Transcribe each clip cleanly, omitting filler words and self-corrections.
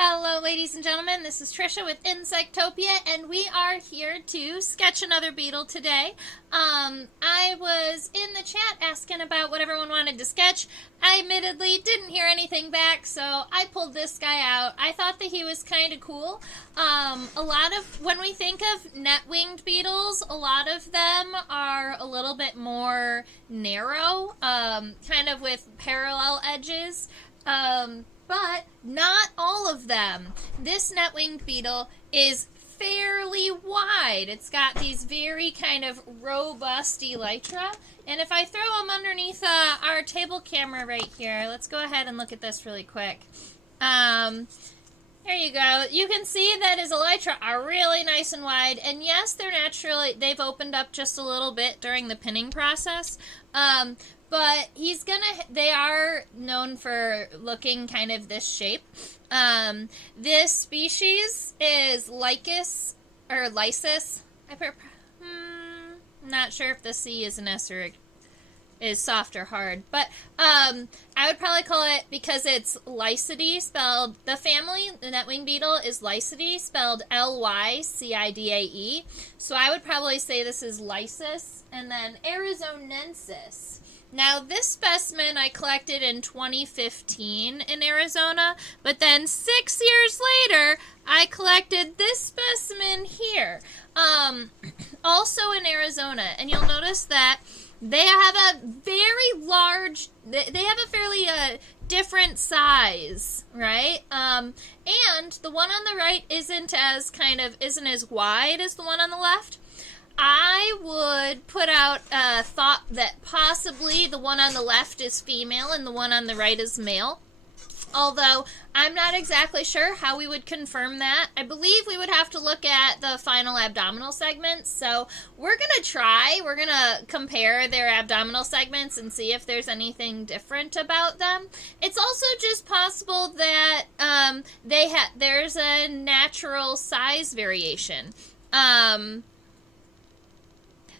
Hello, ladies and gentlemen. This is Trisha with Insectopia, and we are here to sketch another beetle today. I was in the chat asking about what everyone wanted to sketch. I admittedly didn't hear anything back, so I pulled this guy out. I thought that he was kind of cool. When we think of net-winged beetles, a lot of them are a little bit more narrow, kind of with parallel edges. But not all of them. This net-winged beetle is fairly wide. It's got these very kind of robust elytra. And if I throw them underneath our table camera right here, let's go ahead and look at this really quick. There you go. You can see that his elytra are really nice and wide. And yes, they've opened up just a little bit during the pinning process. But they are known for looking kind of this shape. This species is Lycus, or Lycus. Not sure if the C is an S or is soft or hard. But I would probably call it, because it's Lycidae spelled, the family, the net-winged beetle, is Lycidae spelled Lycidae. So I would probably say this is Lycus. And then arizonensis. Now, this specimen I collected in 2015 in Arizona, but then 6 years later, I collected this specimen here, also in Arizona. And you'll notice that they have a very large, they have a fairly different size, right? And the one on the right isn't as wide as the one on the left. I would put out a thought that possibly the one on the left is female and the one on the right is male. Although, I'm not exactly sure how we would confirm that. I believe we would have to look at the final abdominal segments. So, we're going to try. We're going to compare their abdominal segments and see if there's anything different about them. It's also just possible that there's a natural size variation.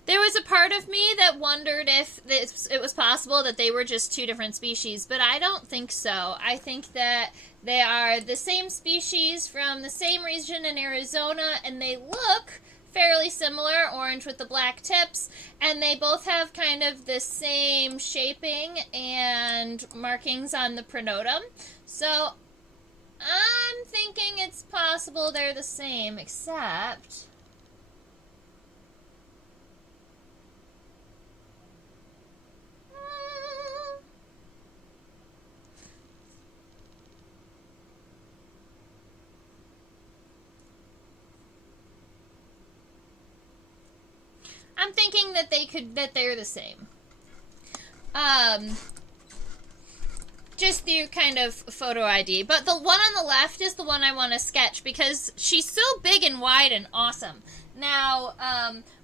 There was a part of me that wondered if it was possible that they were just two different species, but I don't think so. I think that they are the same species from the same region in Arizona, and they look fairly similar, orange with the black tips, and they both have kind of the same shaping and markings on the pronotum. So I'm thinking it's possible they're the same, except I'm thinking that they're the same. Just through kind of photo ID. But the one on the left is the one I want to sketch because she's so big and wide and awesome. Now,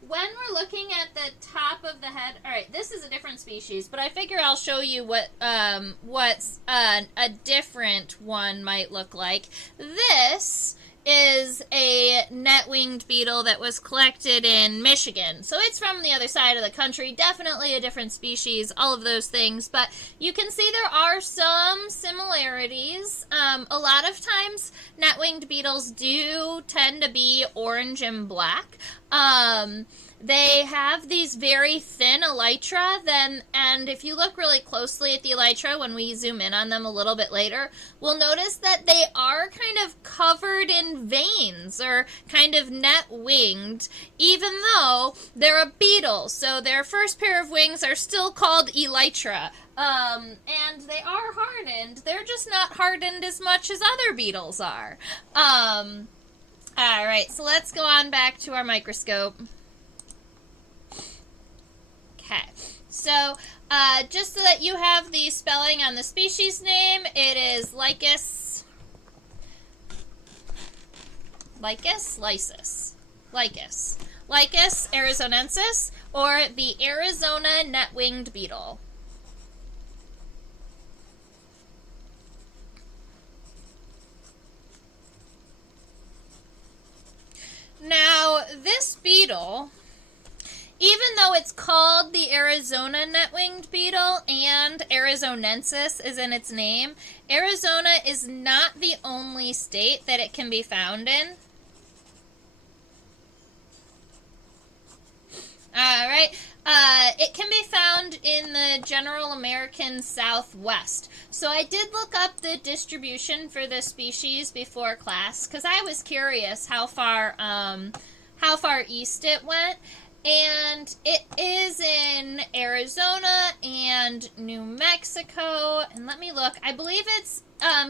when we're looking at the top of the head, alright, this is a different species, but I figure I'll show you what's a different one might look like. This is a net-winged beetle that was collected in Michigan. So it's from the other side of the country, definitely a different species, all of those things. But you can see there are some similarities. A lot of times net-winged beetles do tend to be orange and black. They have these very thin elytra, and if you look really closely at the elytra when we zoom in on them a little bit later, we'll notice that they are kind of covered in veins, or kind of net-winged, even though they're a beetle. So their first pair of wings are still called elytra. And they are hardened. They're just not hardened as much as other beetles are. Alright, so let's go on back to our microscope. Okay, so just so that you have the spelling on the species name, it is Lycus, arizonensis, or the Arizona net-winged beetle. Now, this beetle, even though it's called the Arizona net-winged beetle and arizonensis is in its name, Arizona is not the only state that it can be found in. All right. It can be found in the general American Southwest. So I did look up the distribution for this species before class because I was curious how far east it went. And it is in Arizona and New Mexico. And let me look. I believe it's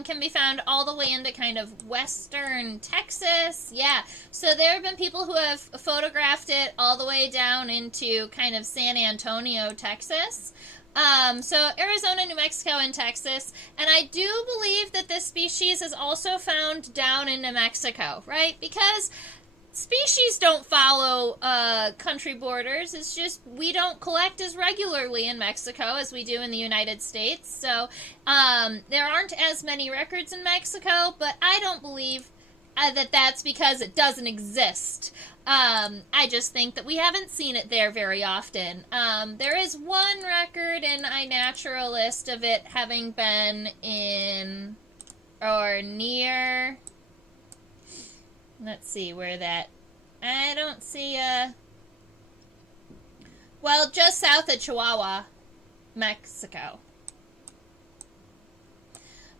can be found all the way into kind of western Texas. Yeah. So there have been people who have photographed it all the way down into kind of San Antonio, Texas. So Arizona, New Mexico, and Texas. And I do believe that this species is also found down in New Mexico, right? Because species don't follow country borders. It's just we don't collect as regularly in Mexico as we do in the United States. So there aren't as many records in Mexico, but I don't believe that that's because it doesn't exist. I just think that we haven't seen it there very often. There is one record in iNaturalist of it having been in or near... Let's see where that... I don't see well, just south of Chihuahua, Mexico.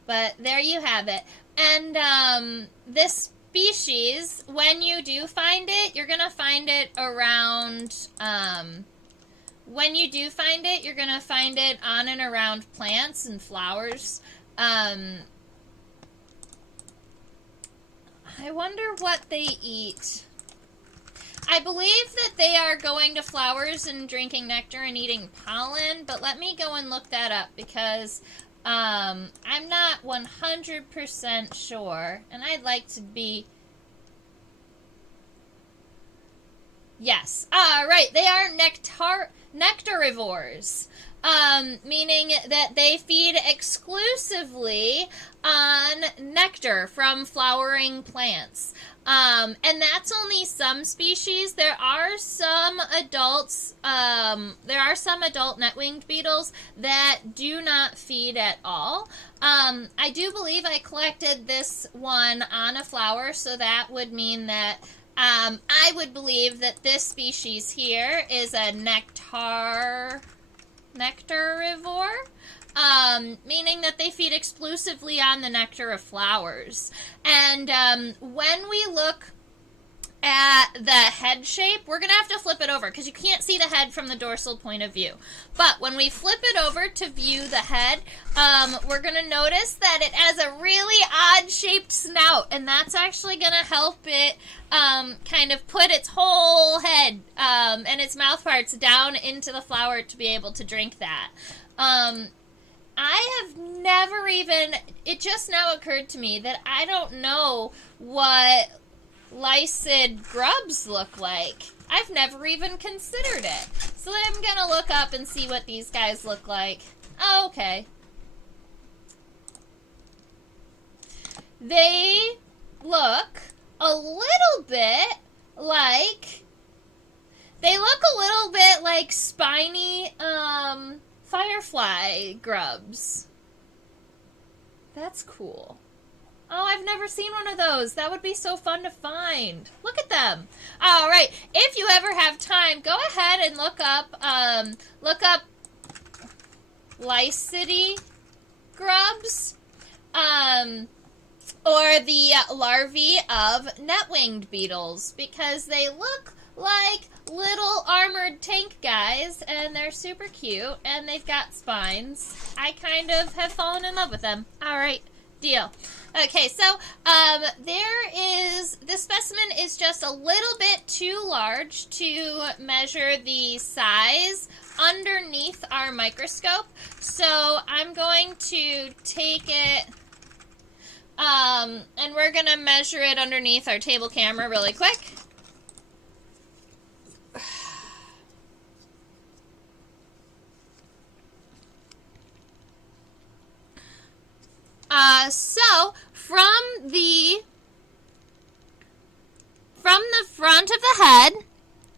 But there you have it. And this species, when you do find it, you're going to find it around... when you do find it, you're going to find it on and around plants and flowers. I wonder what they eat. I believe that they are going to flowers and drinking nectar and eating pollen, but let me go and look that up because I'm not 100% sure, and I'd like to be... Yes. Right. They are nectarivores. Meaning that they feed exclusively on nectar from flowering plants. And that's only some species. There are some adult net-winged beetles that do not feed at all. I do believe I collected this one on a flower, so that would mean that I would believe that this species here is a nectarivore, meaning that they feed exclusively on the nectar of flowers. And when we look at the head shape, we're going to have to flip it over because you can't see the head from the dorsal point of view. But when we flip it over to view the head, we're going to notice that it has a really odd-shaped snout, and that's actually going to help it kind of put its whole head and its mouth parts down into the flower to be able to drink that. I have never even... It just now occurred to me that I don't know what Lycid grubs look like. I've never even considered it. So I'm going to look up and see what these guys look like. Oh, okay. They look a little bit like... They look a little bit like spiny, firefly grubs. That's cool. Oh, I've never seen one of those. That would be so fun to find. Look at them. All right. If you ever have time, go ahead and look up Lycidae grubs, or the larvae of net-winged beetles, because they look like little armored tank guys, and they're super cute, and they've got spines. I kind of have fallen in love with them. All right. Deal. Okay, so this specimen is just a little bit too large to measure the size underneath our microscope. So I'm going to take it, and we're going to measure it underneath our table camera really quick. So from the front of the head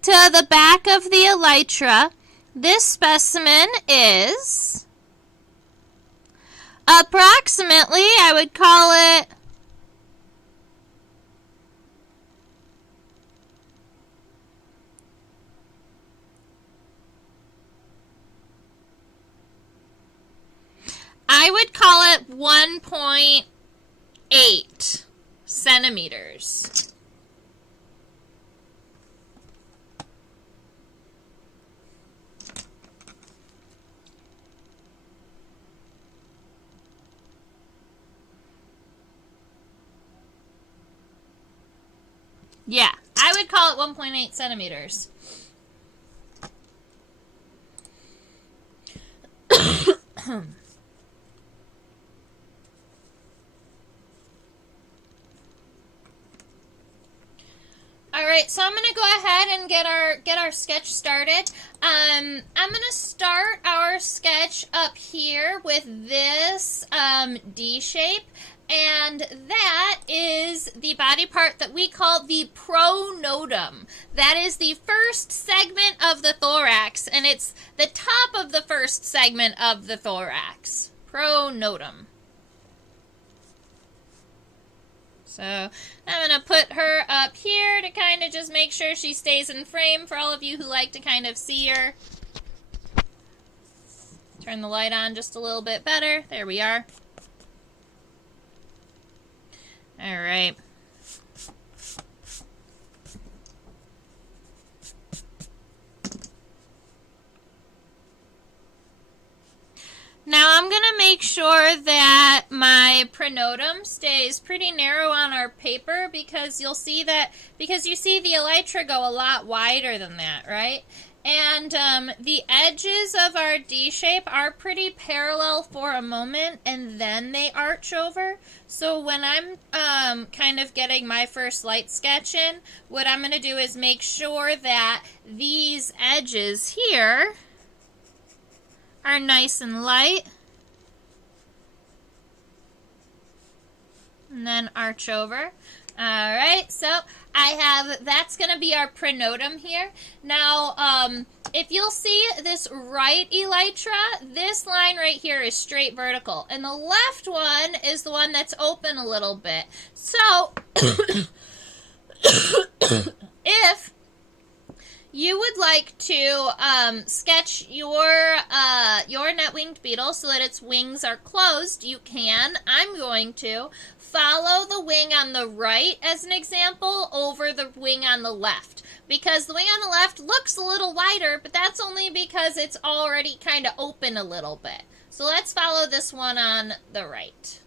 to the back of the elytra, this specimen is approximately, I would call it, I would call it 1.8 centimeters. Yeah, I would call it 1.8 centimeters. All right, so I'm going to go ahead and get our sketch started. I'm going to start our sketch up here with this D shape, and that is the body part that we call the pronotum. That is the first segment of the thorax, and it's the top of the first segment of the thorax. Pronotum. So I'm going to put her up here to kind of just make sure she stays in frame for all of you who like to kind of see her. Turn the light on just a little bit better. There we are. All right. Now I'm going to make sure that my pronotum stays pretty narrow on our paper, because you'll see that, because you see the elytra go a lot wider than that, right? And the edges of our D shape are pretty parallel for a moment, and then they arch over. So when I'm kind of getting my first light sketch in, what I'm going to do is make sure that these edges here are nice and light, and then arch over. All right, so I have, that's going to be our pronotum here. Now, if you'll see this right elytra, this line right here is straight vertical, and the left one is the one that's open a little bit. So, if you would like to sketch your net-winged beetle so that its wings are closed, you can. I'm going to follow the wing on the right, as an example, over the wing on the left. Because the wing on the left looks a little wider, but that's only because it's already kind of open a little bit. So let's follow this one on the right.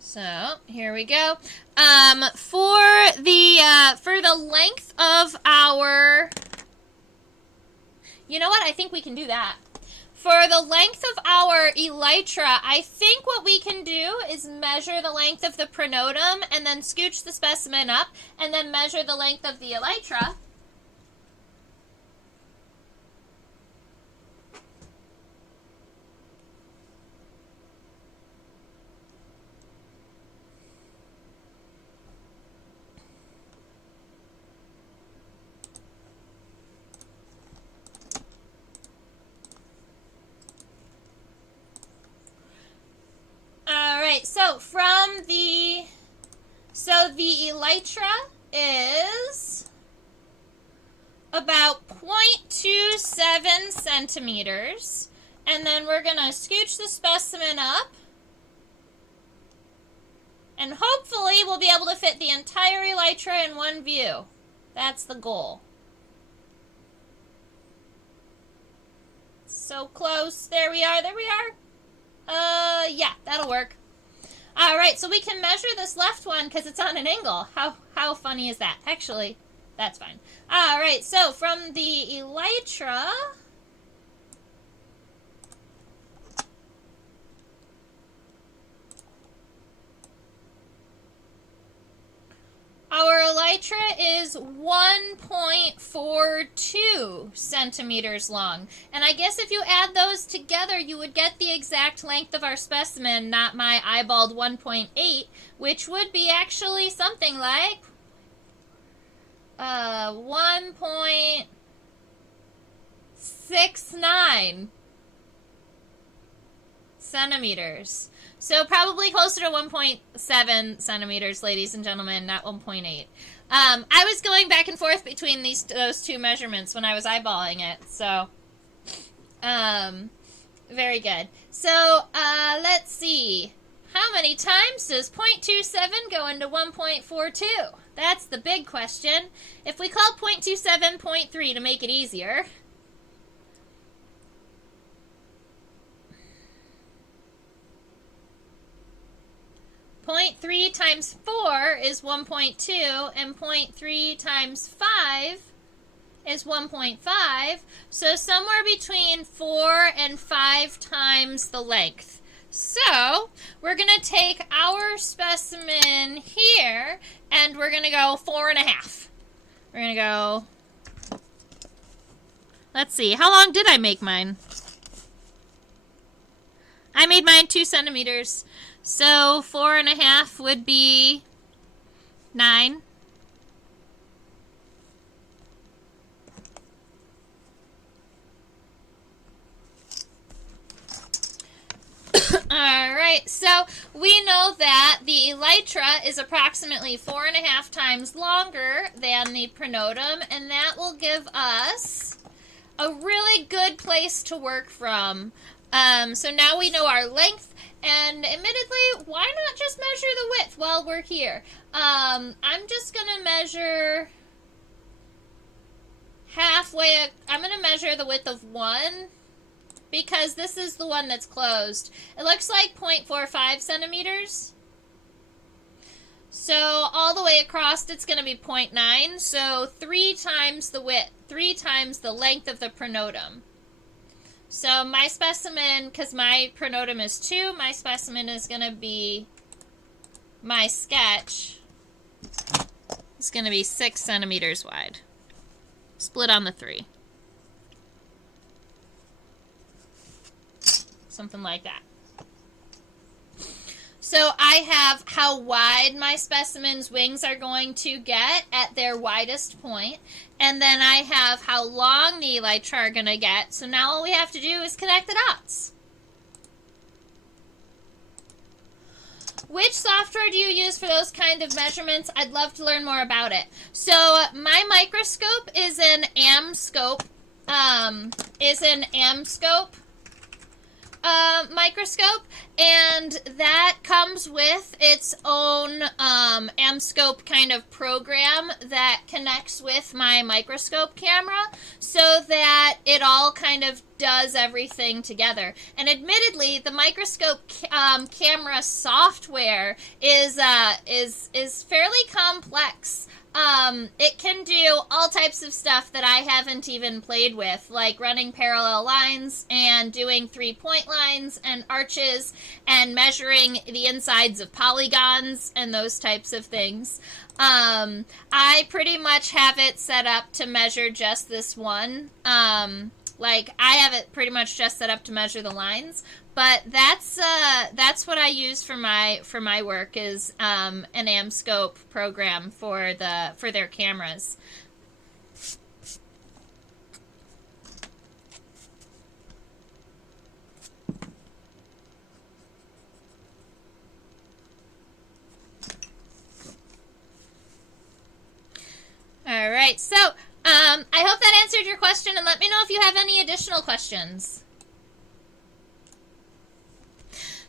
So here we go. For the length of our, you know what? I think we can do that. For the length of our elytra, I think what we can do is measure the length of the pronotum and then scooch the specimen up and then measure the length of the elytra. So the elytra is about 0.27 centimeters, and then we're going to scooch the specimen up, and hopefully we'll be able to fit the entire elytra in one view. That's the goal. So close. There we are. There we are. Yeah, that'll work. All right, so we can measure this left one because it's on an angle. How funny is that? Actually, that's fine. All right, so from the elytra, our elytra is 1.42 centimeters long. And I guess if you add those together, you would get the exact length of our specimen, not my eyeballed 1.8, which would be actually something like 1.69 centimeters. So probably closer to 1.7 centimeters, ladies and gentlemen, not 1.8. I was going back and forth between those two measurements when I was eyeballing it. So, very good. So, let's see. How many times does 0.27 go into 1.42? That's the big question. If we call 0.27 0.3 to make it easier... 0.3 times 4 is 1.2, and 0.3 times 5 is 1.5, so somewhere between 4 and 5 times the length. So, we're going to take our specimen here, and we're going to go 4.5. We're going to go... Let's see, how long did I make mine? I made mine 2 centimeters. So 4.5 would be 9. Alright, so we know that the elytra is approximately 4.5 times longer than the pronotum, and that will give us a really good place to work from. So now we know our length. And admittedly, why not just measure the width while we're here? I'm just going to measure halfway. I'm going to measure the width of 1 because this is the one that's closed. It looks like 0.45 centimeters. So all the way across, it's going to be 0.9. So 3 times the width, 3 times the length of the pronotum. So my specimen, because my pronotum is 2, my specimen is going to be, my sketch is going to be 6 centimeters wide. Split on the 3. Something like that. So I have how wide my specimen's wings are going to get at their widest point. And then I have how long the elytra are going to get. So now all we have to do is connect the dots. Which software do you use for those kind of measurements? I'd love to learn more about it. So my microscope is an Amscope. Microscope, and that comes with its own Amscope kind of program that connects with my microscope camera so that it all kind of does everything together. And admittedly, the microscope camera software is fairly complex. It can do all types of stuff that I haven't even played with, like running parallel lines and doing 3-point lines and arches and measuring the insides of polygons and those types of things. I pretty much have it set up to measure just this one. Like, I have it pretty much just set up to measure the lines. But that's what I use for my work is an Amscope program for their cameras. All right, so I hope that answered your question, and let me know if you have any additional questions.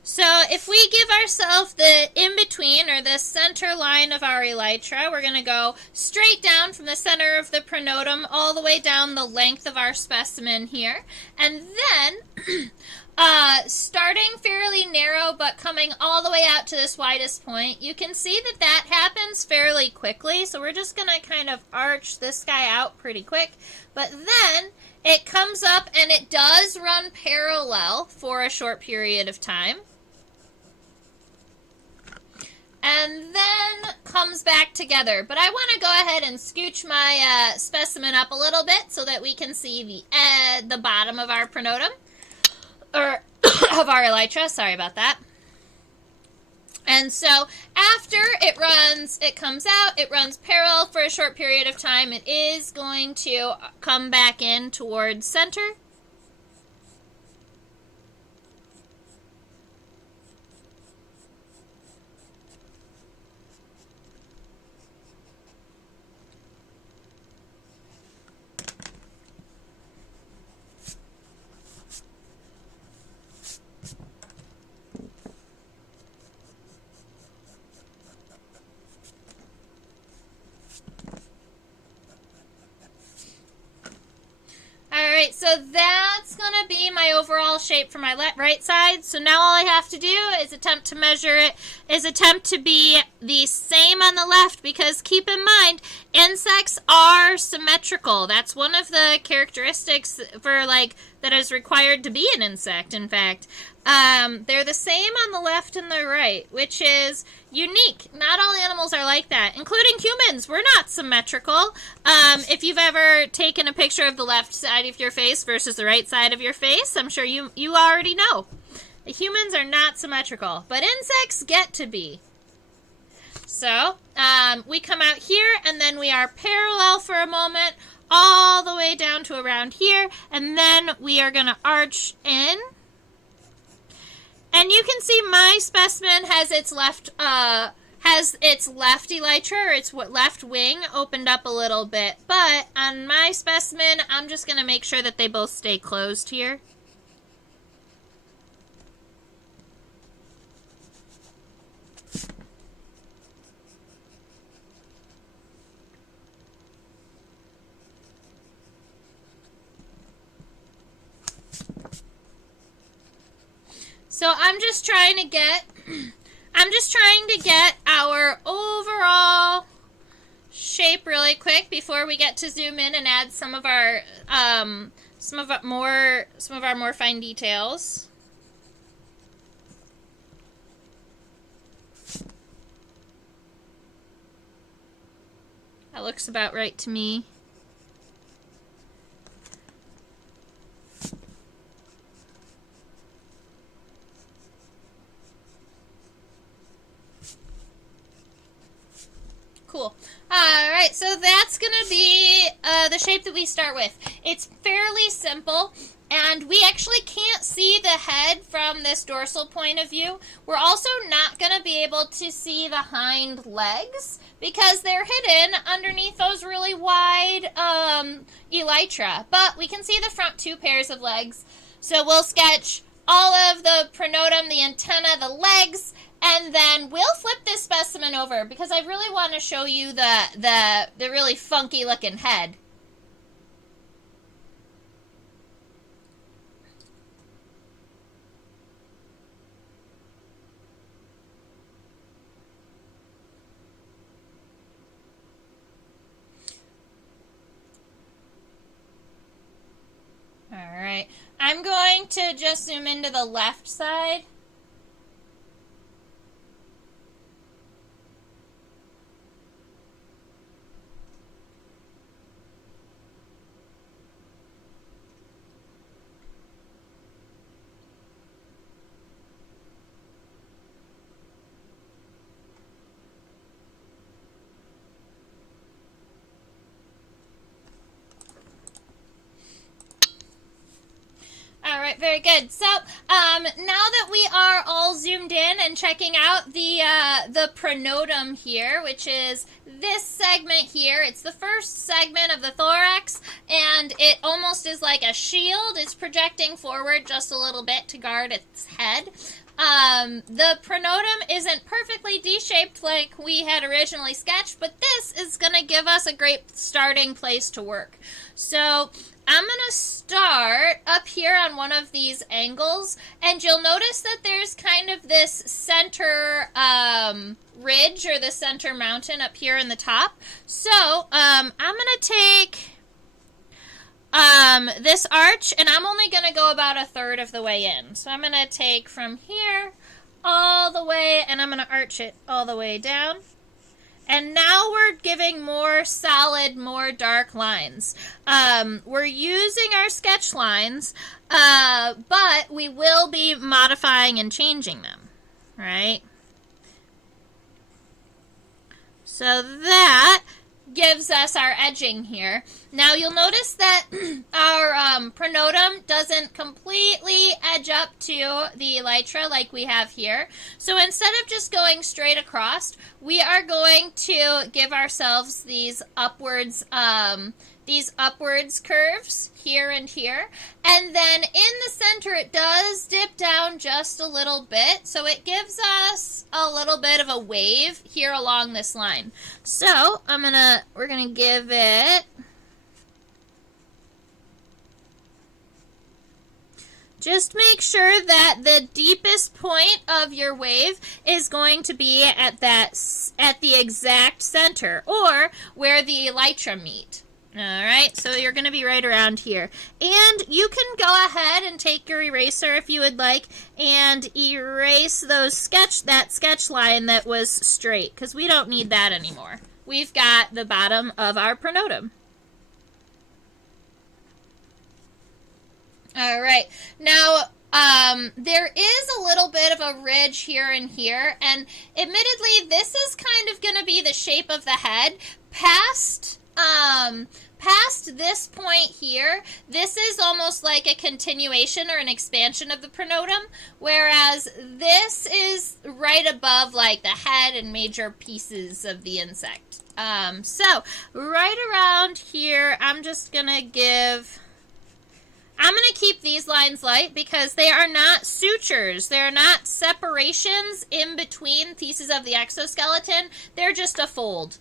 So if we give ourselves the in-between, or the center line of our elytra, we're going to go straight down from the center of the pronotum all the way down the length of our specimen here. And then, starting fairly narrow but coming all the way out to this widest point, you can see that that happens fairly quickly. So we're just going to kind of arch this guy out pretty quick. But then it comes up and it does run parallel for a short period of time. and then comes back together. But I want to go ahead and scooch my specimen up a little bit so that we can see the bottom of our pronotum, or of our elytra. Sorry about that. And so after it comes out, it runs parallel for a short period of time. It is going to come back in towards center. Alright, so that's going to be my overall shape for my right side. So now all I have to do is attempt to measure it, is attempt to be the same on the left, because keep in mind, insects are symmetrical. That's one of the characteristics for, like, that is required to be an insect, in fact. They're the same on the left and the right, which is unique. Not all animals are like that, including humans. We're not symmetrical. If you've ever taken a picture of the left side of your face versus the right side of your face, I'm sure you already know. Humans are not symmetrical, but insects get to be. So, we come out here, and then we are parallel for a moment, all the way down to around here, and then we are going to arch in. And you can see my specimen has its left elytra, or its left wing, opened up a little bit. But on my specimen, I'm just going to make sure that they both stay closed here. So I'm just trying to get our overall shape really quick before we get to zoom in and add some of our more fine details. That looks about right to me. Cool. Alright, so that's going to be the shape that we start with. It's fairly simple, and we actually can't see the head from this dorsal point of view. We're also not going to be able to see the hind legs because they're hidden underneath those really wide elytra. But we can see the front two pairs of legs. So we'll sketch all of the pronotum, the antenna, the legs, and then we'll flip this specimen over because I really want to show you the really funky looking head. All right, I'm going to just zoom into the left side. All right, very good. So now that we are all zoomed in and checking out the pronotum here, which is this segment here, it's the first segment of the thorax, and it almost is like a shield. It's projecting forward just a little bit to guard its head. The pronotum isn't perfectly D-shaped like we had originally sketched, but this is going to give us a great starting place to work. So I'm going to start up here on one of these angles, and you'll notice that there's kind of this center ridge, or the center mountain up here in the top. So I'm going to take this arch, and I'm only going to go about a third of the way in. So I'm going to take from here all the way, and I'm going to arch it all the way down. And now we're giving more solid, more dark lines. We're using our sketch lines, but we will be modifying and changing them, right? So that gives us our edging here. Now you'll notice that our pronotum doesn't completely edge up to the elytra like we have here. So instead of just going straight across, we are going to give ourselves these upwards curves here and here. And then in the center, it does dip down just a little bit. So it gives us a little bit of a wave here along this line. So we're going to give it, just make sure that the deepest point of your wave is going to be at the exact center, or where the elytra meet. All right, so you're going to be right around here. And you can go ahead and take your eraser if you would like and erase that sketch line that was straight, because we don't need that anymore. We've got the bottom of our pronotum. All right, now there is a little bit of a ridge here and here, and admittedly this is kind of going to be the shape of the head. Past this point here, this is almost like a continuation or an expansion of the pronotum, whereas this is right above like the head and major pieces of the insect. So right around here, I'm going to keep these lines light because they are not sutures. They're not separations in between pieces of the exoskeleton. They're just a fold.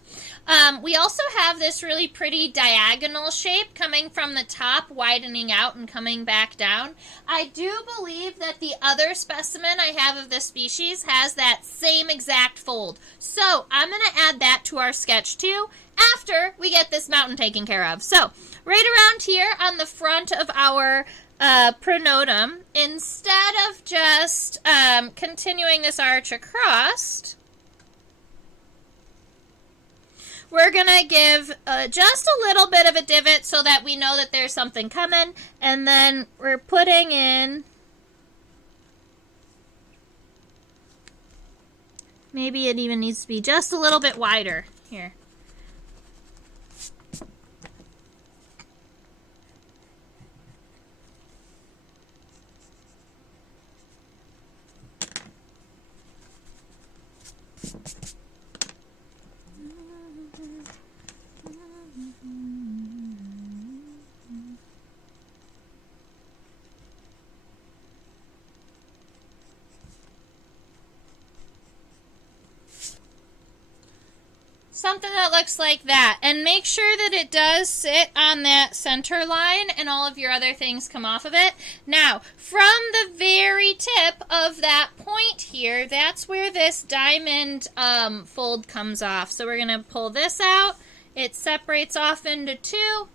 We also have this really pretty diagonal shape coming from the top, widening out and coming back down. I do believe that the other specimen I have of this species has that same exact fold. So I'm going to add that to our sketch too after we get this mountain taken care of. So right around here on the front of our pronotum, instead of just continuing this arch across, we're going to give just a little bit of a divot so that we know that there's something coming. And then we're putting in, maybe it even needs to be just a little bit wider here. Something that looks like that. And make sure that it does sit on that center line and all of your other things come off of it. Now, from the very tip of that point here, that's where this diamond fold comes off. So we're going to pull this out. It separates off into two,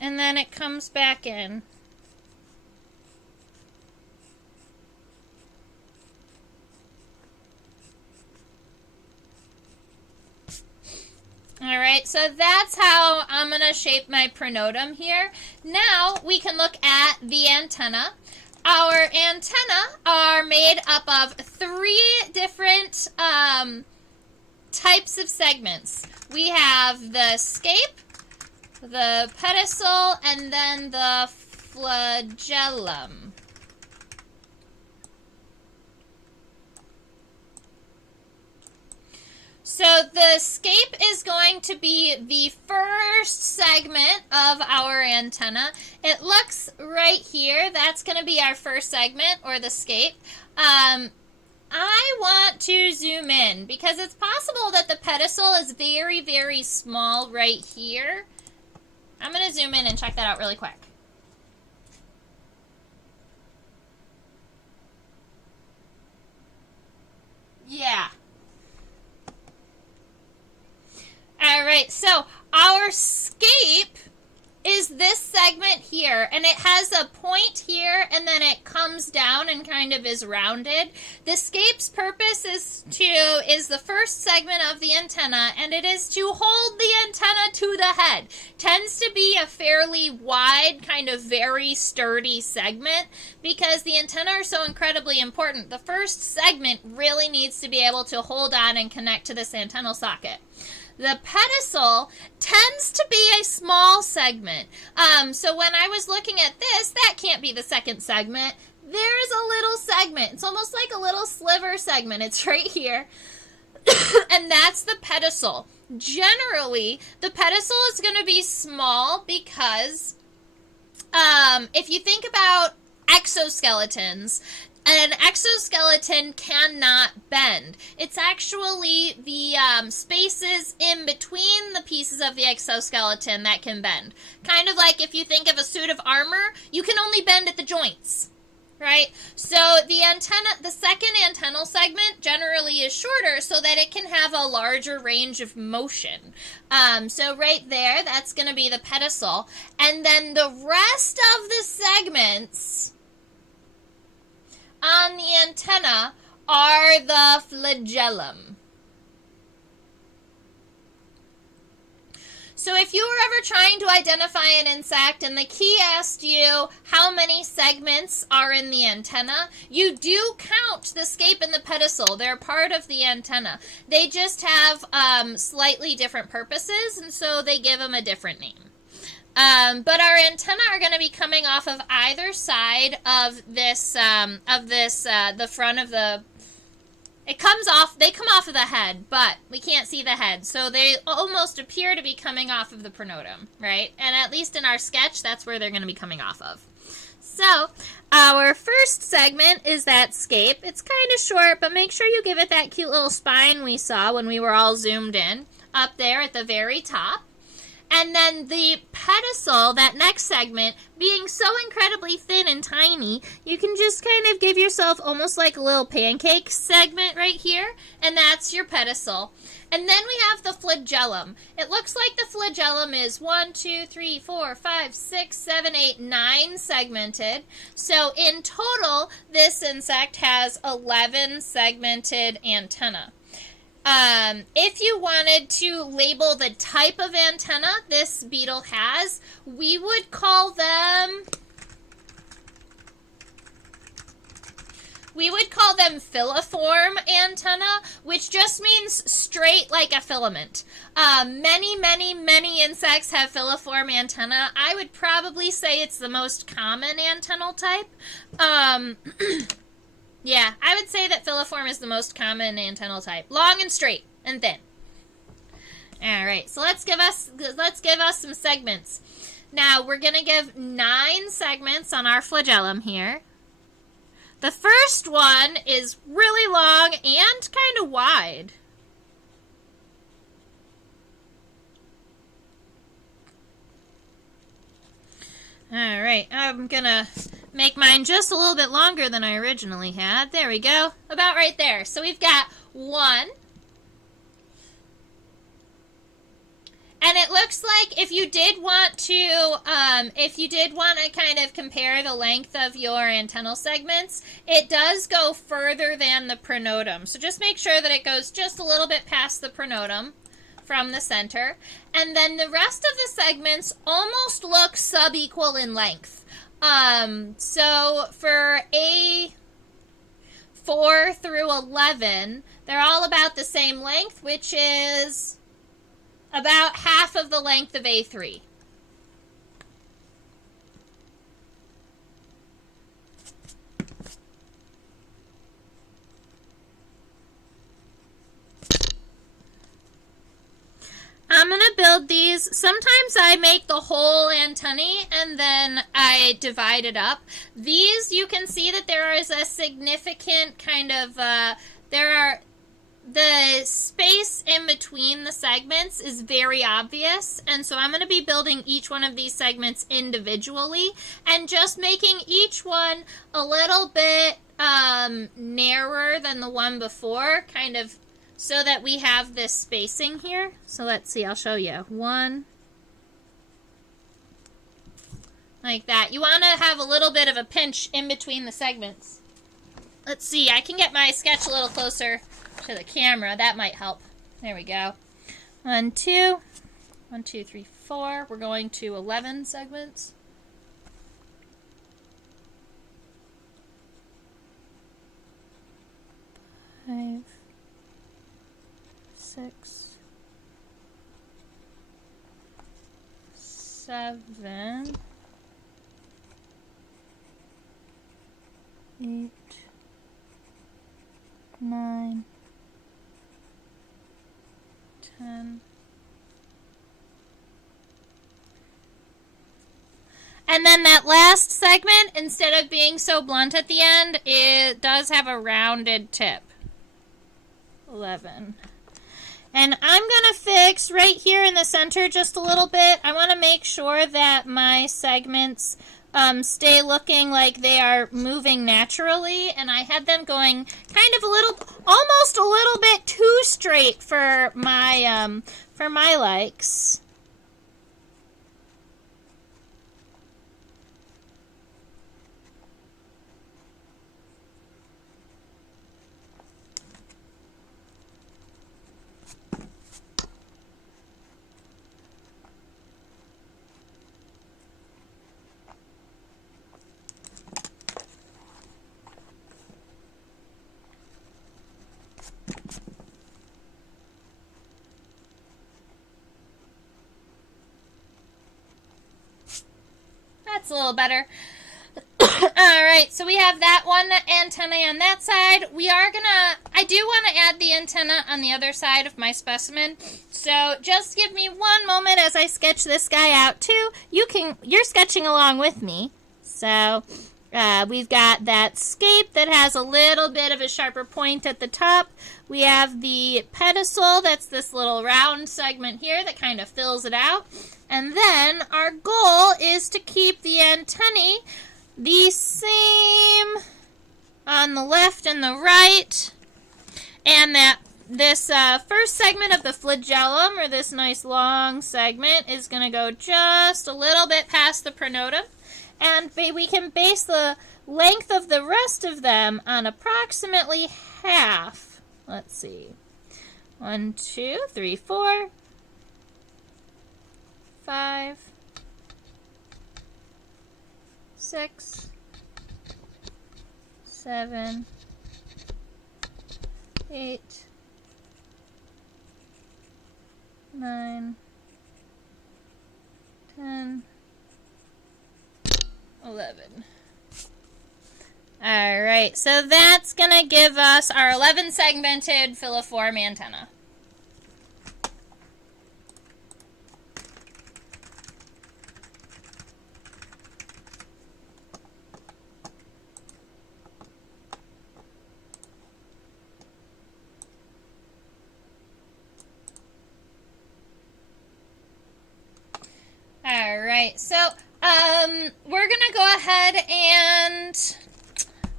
and then it comes back in. All right, so that's how I'm going to shape my pronotum here. Now we can look at the antenna. Our antennae are made up of three different types of segments. We have the scape, the pedicel, and then the flagellum. So the scape is going to be the first segment of our antenna. It looks right here. That's going to be our first segment, or the scape. I want to zoom in because it's possible that the pedicel is very, very small right here. I'm going to zoom in and check that out really quick. Yeah. All right, so our scape is this segment here, and it has a point here, and then it comes down and kind of is rounded. The scape's purpose is the first segment of the antenna, and it is to hold the antenna to the head. Tends to be a fairly wide, kind of very sturdy segment, because the antenna are so incredibly important. The first segment really needs to be able to hold on and connect to this antennal socket. The pedicel tends to be a small segment. So when I was looking at this, that can't be the second segment. There's a little segment. It's almost like a little sliver segment. It's right here. And that's the pedicel. Generally, the pedicel is going to be small because if you think about exoskeletons, an exoskeleton cannot bend. It's actually the spaces in between the pieces of the exoskeleton that can bend. Kind of like if you think of a suit of armor, you can only bend at the joints, right? So the antenna, the second antennal segment generally is shorter so that it can have a larger range of motion. So right there, that's going to be the pedicel. And then the rest of the segments on the antenna are the flagellum. So if you were ever trying to identify an insect and the key asked you how many segments are in the antenna, you do count the scape and the pedicel. They're part of the antenna. They just have slightly different purposes, and so they give them a different name. But our antennae are going to be coming off of either side of this, the front of the, they come off of the head, but we can't see the head. So they almost appear to be coming off of the pronotum, right? And at least in our sketch, that's where they're going to be coming off of. So our first segment is that scape. It's kind of short, but make sure you give it that cute little spine we saw when we were all zoomed in up there at the very top. And then the pedicel, that next segment, being so incredibly thin and tiny, you can just kind of give yourself almost like a little pancake segment right here, and that's your pedicel. And then we have the flagellum. It looks like the flagellum is 1, 2, 3, 4, 5, 6, 7, 8, 9 segmented. So in total, this insect has 11 segmented antennae. If you wanted to label the type of antenna this beetle has, we would call them filiform antenna, which just means straight like a filament. Many insects have filiform antenna. I would probably say it's the most common antennal type. Yeah, I would say that filiform is the most common antennal type. Long and straight and thin. All right, so let's give us some segments. Now, we're going to give 9 segments on our flagellum here. The first one is really long and kind of wide. All right, I'm going to make mine just a little bit longer than I originally had. There we go. About right there. So we've got 1. And it looks like if you did want to kind of compare the length of your antennal segments, it does go further than the pronotum. So just make sure that it goes just a little bit past the pronotum from the center. And then the rest of the segments almost look subequal in length. So for A4 through 11, they're all about the same length, which is about half of the length of A3. I'm going to build these. Sometimes I make the whole antennae and then I divide it up. These, you can see that there is a significant kind of, the space in between the segments is very obvious. And so I'm going to be building each one of these segments individually and just making each one a little bit narrower than the one before, kind of so that we have this spacing here. So let's see, I'll show you. 1, Like that. You want to have a little bit of a pinch in between the segments. Let's see, I can get my sketch a little closer to the camera. That might help. There we go. 1, 2. 1, 2, 3, 4. We're going to 11 segments. 5, 6, 7, 8, 9, 10. And then that last segment, instead of being so blunt at the end, it does have a rounded tip. 11. And I'm going to fix right here in the center just a little bit. I want to make sure that my segments stay looking like they are moving naturally. And I had them going kind of almost a little bit too straight for my likes. That's a little better. Alright, so we have that one antenna on that side. I do want to add the antenna on the other side of my specimen. So just give me one moment as I sketch this guy out too. You're sketching along with me. So we've got that scape that has a little bit of a sharper point at the top. We have the pedicel, that's this little round segment here that kind of fills it out. And then our goal is to keep the antennae the same on the left and the right. And that this first segment of the flagellum, or this nice long segment, is going to go just a little bit past the pronotum. And we can base the length of the rest of them on approximately half. Let's see. 1, 2, 3, 4, 5, 6, 7, 8, 9, 10, 11. Alright, so that's going to give us our 11 segmented filiform antenna. Alright, so we're going to go ahead and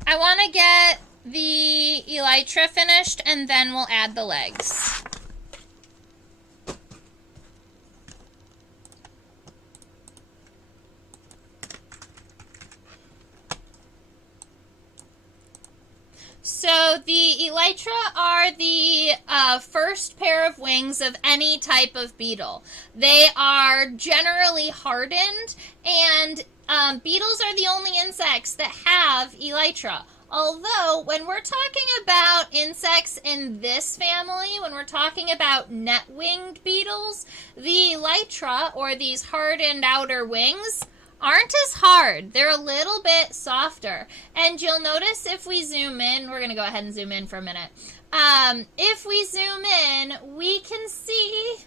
I want to get the elytra finished and then we'll add the legs. So the elytra are the first pair of wings of any type of beetle. They are generally hardened, and beetles are the only insects that have elytra. Although, when we're talking about insects in this family, when we're talking about net-winged beetles, the elytra, or these hardened outer wings, aren't as hard. They're a little bit softer. And you'll notice if we zoom in, we're going to go ahead and zoom in for a minute. If we zoom in, we can see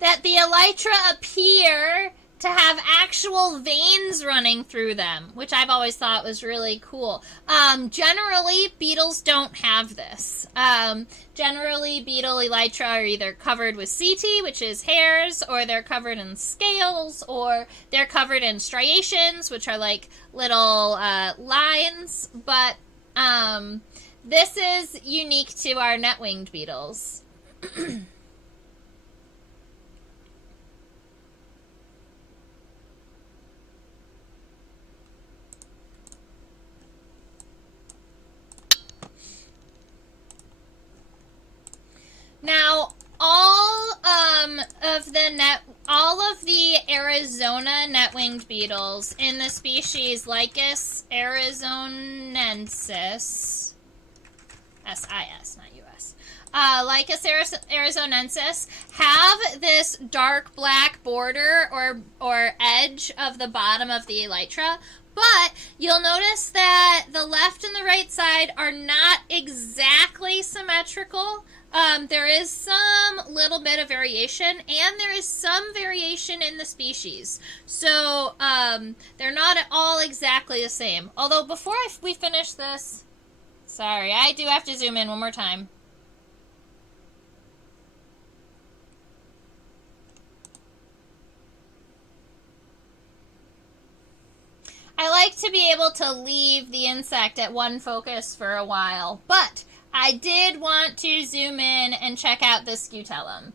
that the elytra appear to have actual veins running through them, which I've always thought was really cool. Generally, beetles don't have this. Generally, beetle elytra are either covered with setae, which is hairs, or they're covered in scales, or they're covered in striations, which are like little lines. But This is unique to our net-winged beetles. Now, all of the Arizona net-winged beetles in the species Lycus arizonensis, S-I-S, not U-S, Lycus arizonensis have this dark black border or edge of the bottom of the elytra. But you'll notice that the left and the right side are not exactly symmetrical. There is some little bit of variation, and there is some variation in the species. So they're not at all exactly the same. Although before we finish this, sorry, I do have to zoom in one more time. I like to be able to leave the insect at one focus for a while, but I did want to zoom in and check out the scutellum.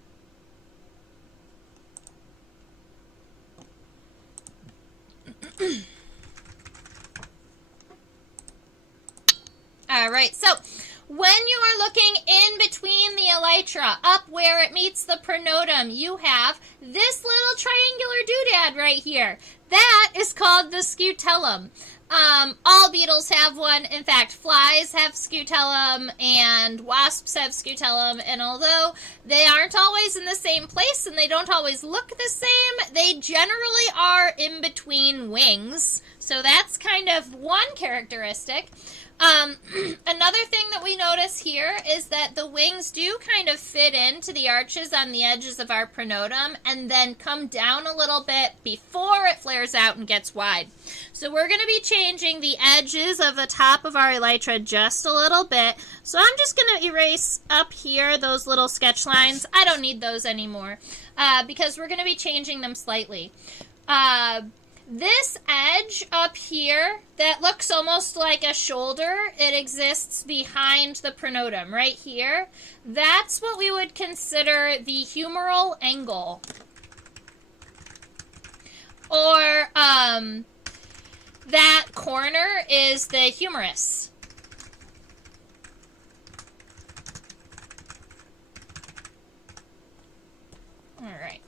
All right, so when you are looking in between the elytra, up where it meets the pronotum, you have this little triangular doodad right here. That is called the scutellum. All beetles have one. In fact, flies have scutellum and wasps have scutellum. And although they aren't always in the same place and they don't always look the same, they generally are in between wings. So that's kind of one characteristic. Another thing that we notice here is that the wings do kind of fit into the arches on the edges of our pronotum and then come down a little bit before it flares out and gets wide. So we're going to be changing the edges of the top of our elytra just a little bit. So I'm just going to erase up here those little sketch lines. I don't need those anymore because we're going to be changing them slightly. This edge up here that looks almost like a shoulder, it exists behind the pronotum right here. That's what we would consider the humeral angle. Or that corner is the humerus. All right.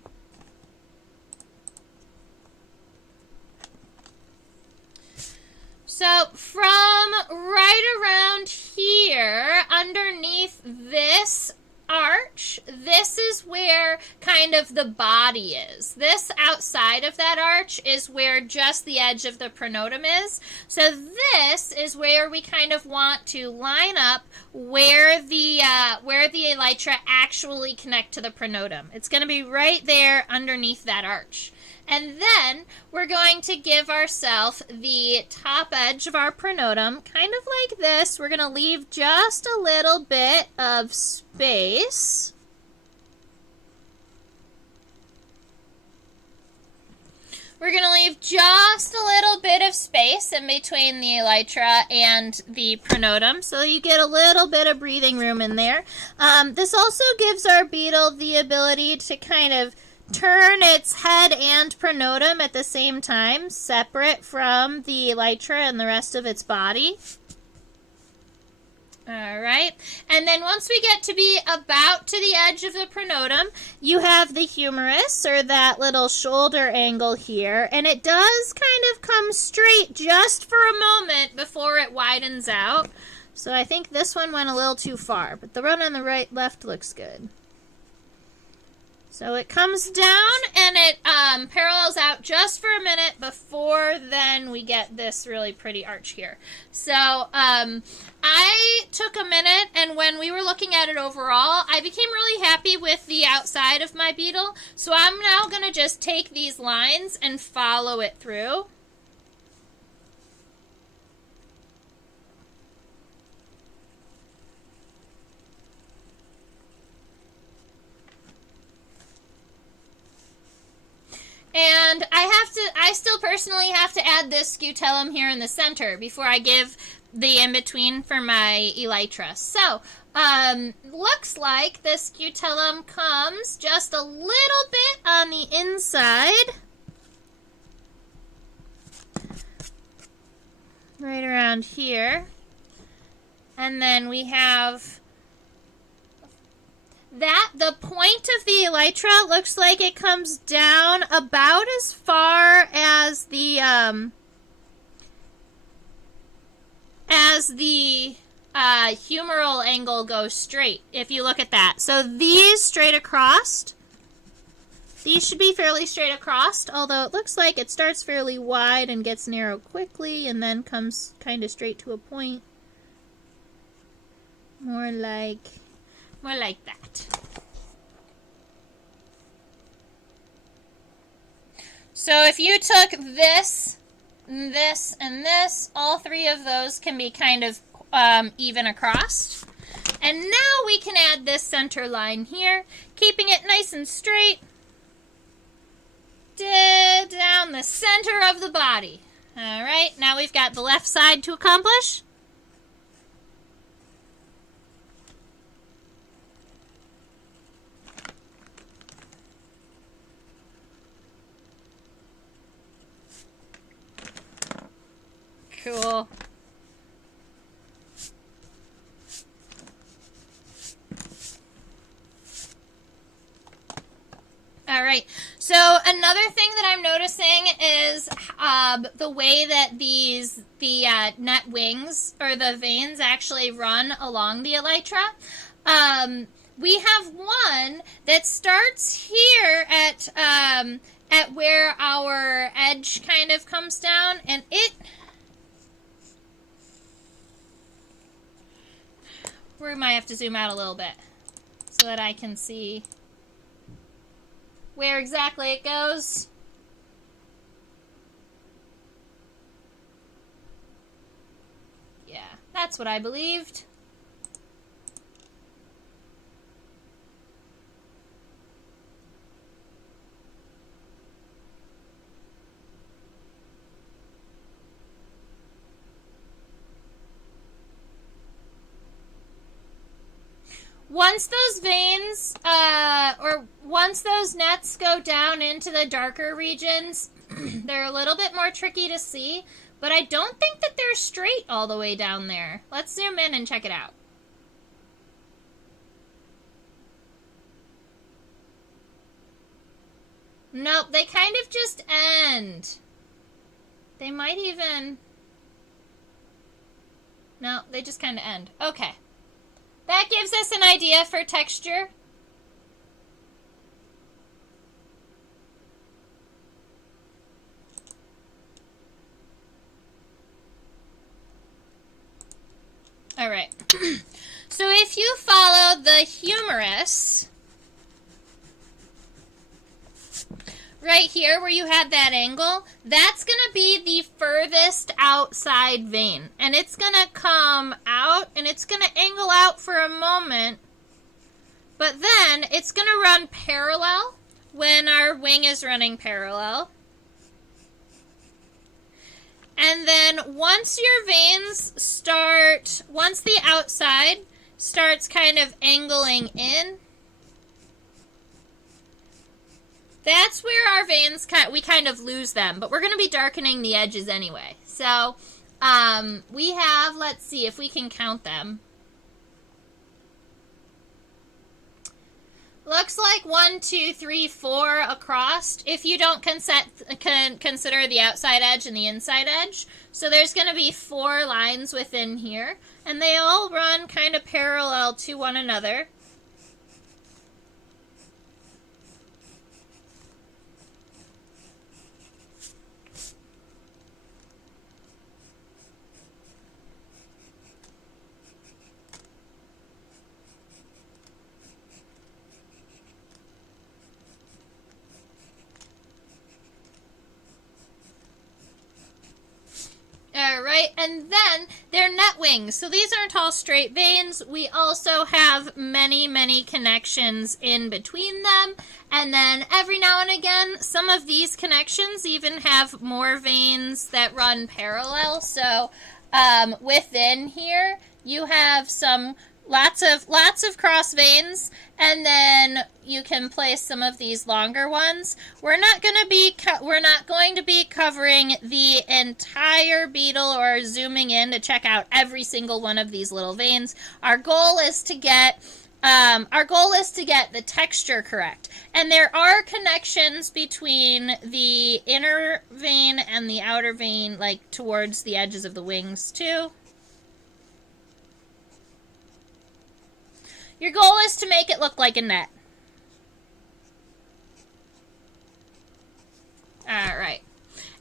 So from right around here, underneath this arch, this is where kind of the body is. This outside of that arch is where just the edge of the pronotum is. So this is where we kind of want to line up where the elytra actually connect to the pronotum. It's going to be right there underneath that arch. And then we're going to give ourselves the top edge of our pronotum, kind of like this. We're going to leave just a little bit of space. We're going to leave just a little bit of space in between the elytra and the pronotum, so you get a little bit of breathing room in there. This also gives our beetle the ability to kind of turn its head and pronotum at the same time, separate from the elytra and the rest of its body. All right, and then once we get to be about to the edge of the pronotum, you have the humerus, or that little shoulder angle here, and it does kind of come straight just for a moment before it widens out. So I think this one went a little too far, but the one on the left looks good. So it comes down and it parallels out just for a minute before then we get this really pretty arch here. So I took a minute, and when we were looking at it overall, I became really happy with the outside of my beetle. So I'm now going to just take these lines and follow it through. And I still personally have to add this scutellum here in the center before I give the in-between for my elytra. So, looks like the scutellum comes just a little bit on the inside. Right around here. And then we have that. The point of the elytra looks like it comes down about as far as the humeral angle goes straight, if you look at that. So these straight across, these should be fairly straight across, although it looks like it starts fairly wide and gets narrow quickly and then comes kind of straight to a point. More like that. So if you took this, this, and this, all three of those can be kind of even across. And now we can add this center line here, keeping it nice and straight down the center of the body. All right, now we've got the left side to accomplish. Cool. All right. So another thing that I'm noticing is the way that the net wings or the veins actually run along the elytra. We have one that starts here at where our edge kind of comes down, and we might have to zoom out a little bit so that I can see where exactly it goes. Yeah, that's what I believed. Once those veins, once those nets go down into the darker regions, they're a little bit more tricky to see, but I don't think that they're straight all the way down there. Let's zoom in and check it out. Nope, they kind of just end. They might even... No, they just kind of end. Okay. That gives us an idea for texture. All right. So if you follow the humerus, right here where you had that angle, that's going to be the furthest outside vein. And it's going to come out and it's going to angle out for a moment. But then it's going to run parallel when our wing is running parallel. And then once your veins start, once the outside starts kind of angling in, that's where our veins, we kind of lose them. But we're going to be darkening the edges anyway. So we have, let's see if we can count them. Looks like 1, 2, 3, 4 across if you don't consider the outside edge and the inside edge. So there's going to be 4 lines within here. And they all run kind of parallel to one another. Alright, and then they're net wings. So these aren't all straight veins. We also have many, many connections in between them. And then every now and again, some of these connections even have more veins that run parallel. So within here, you have some lots of cross veins, and then you can place some of these longer ones. We're not going to be covering the entire beetle or zooming in to check out every single one of these little veins. Our goal is to get the texture correct. And there are connections between the inner vein and the outer vein, like towards the edges of the wings too. Your goal is to make it look like a net. Alright.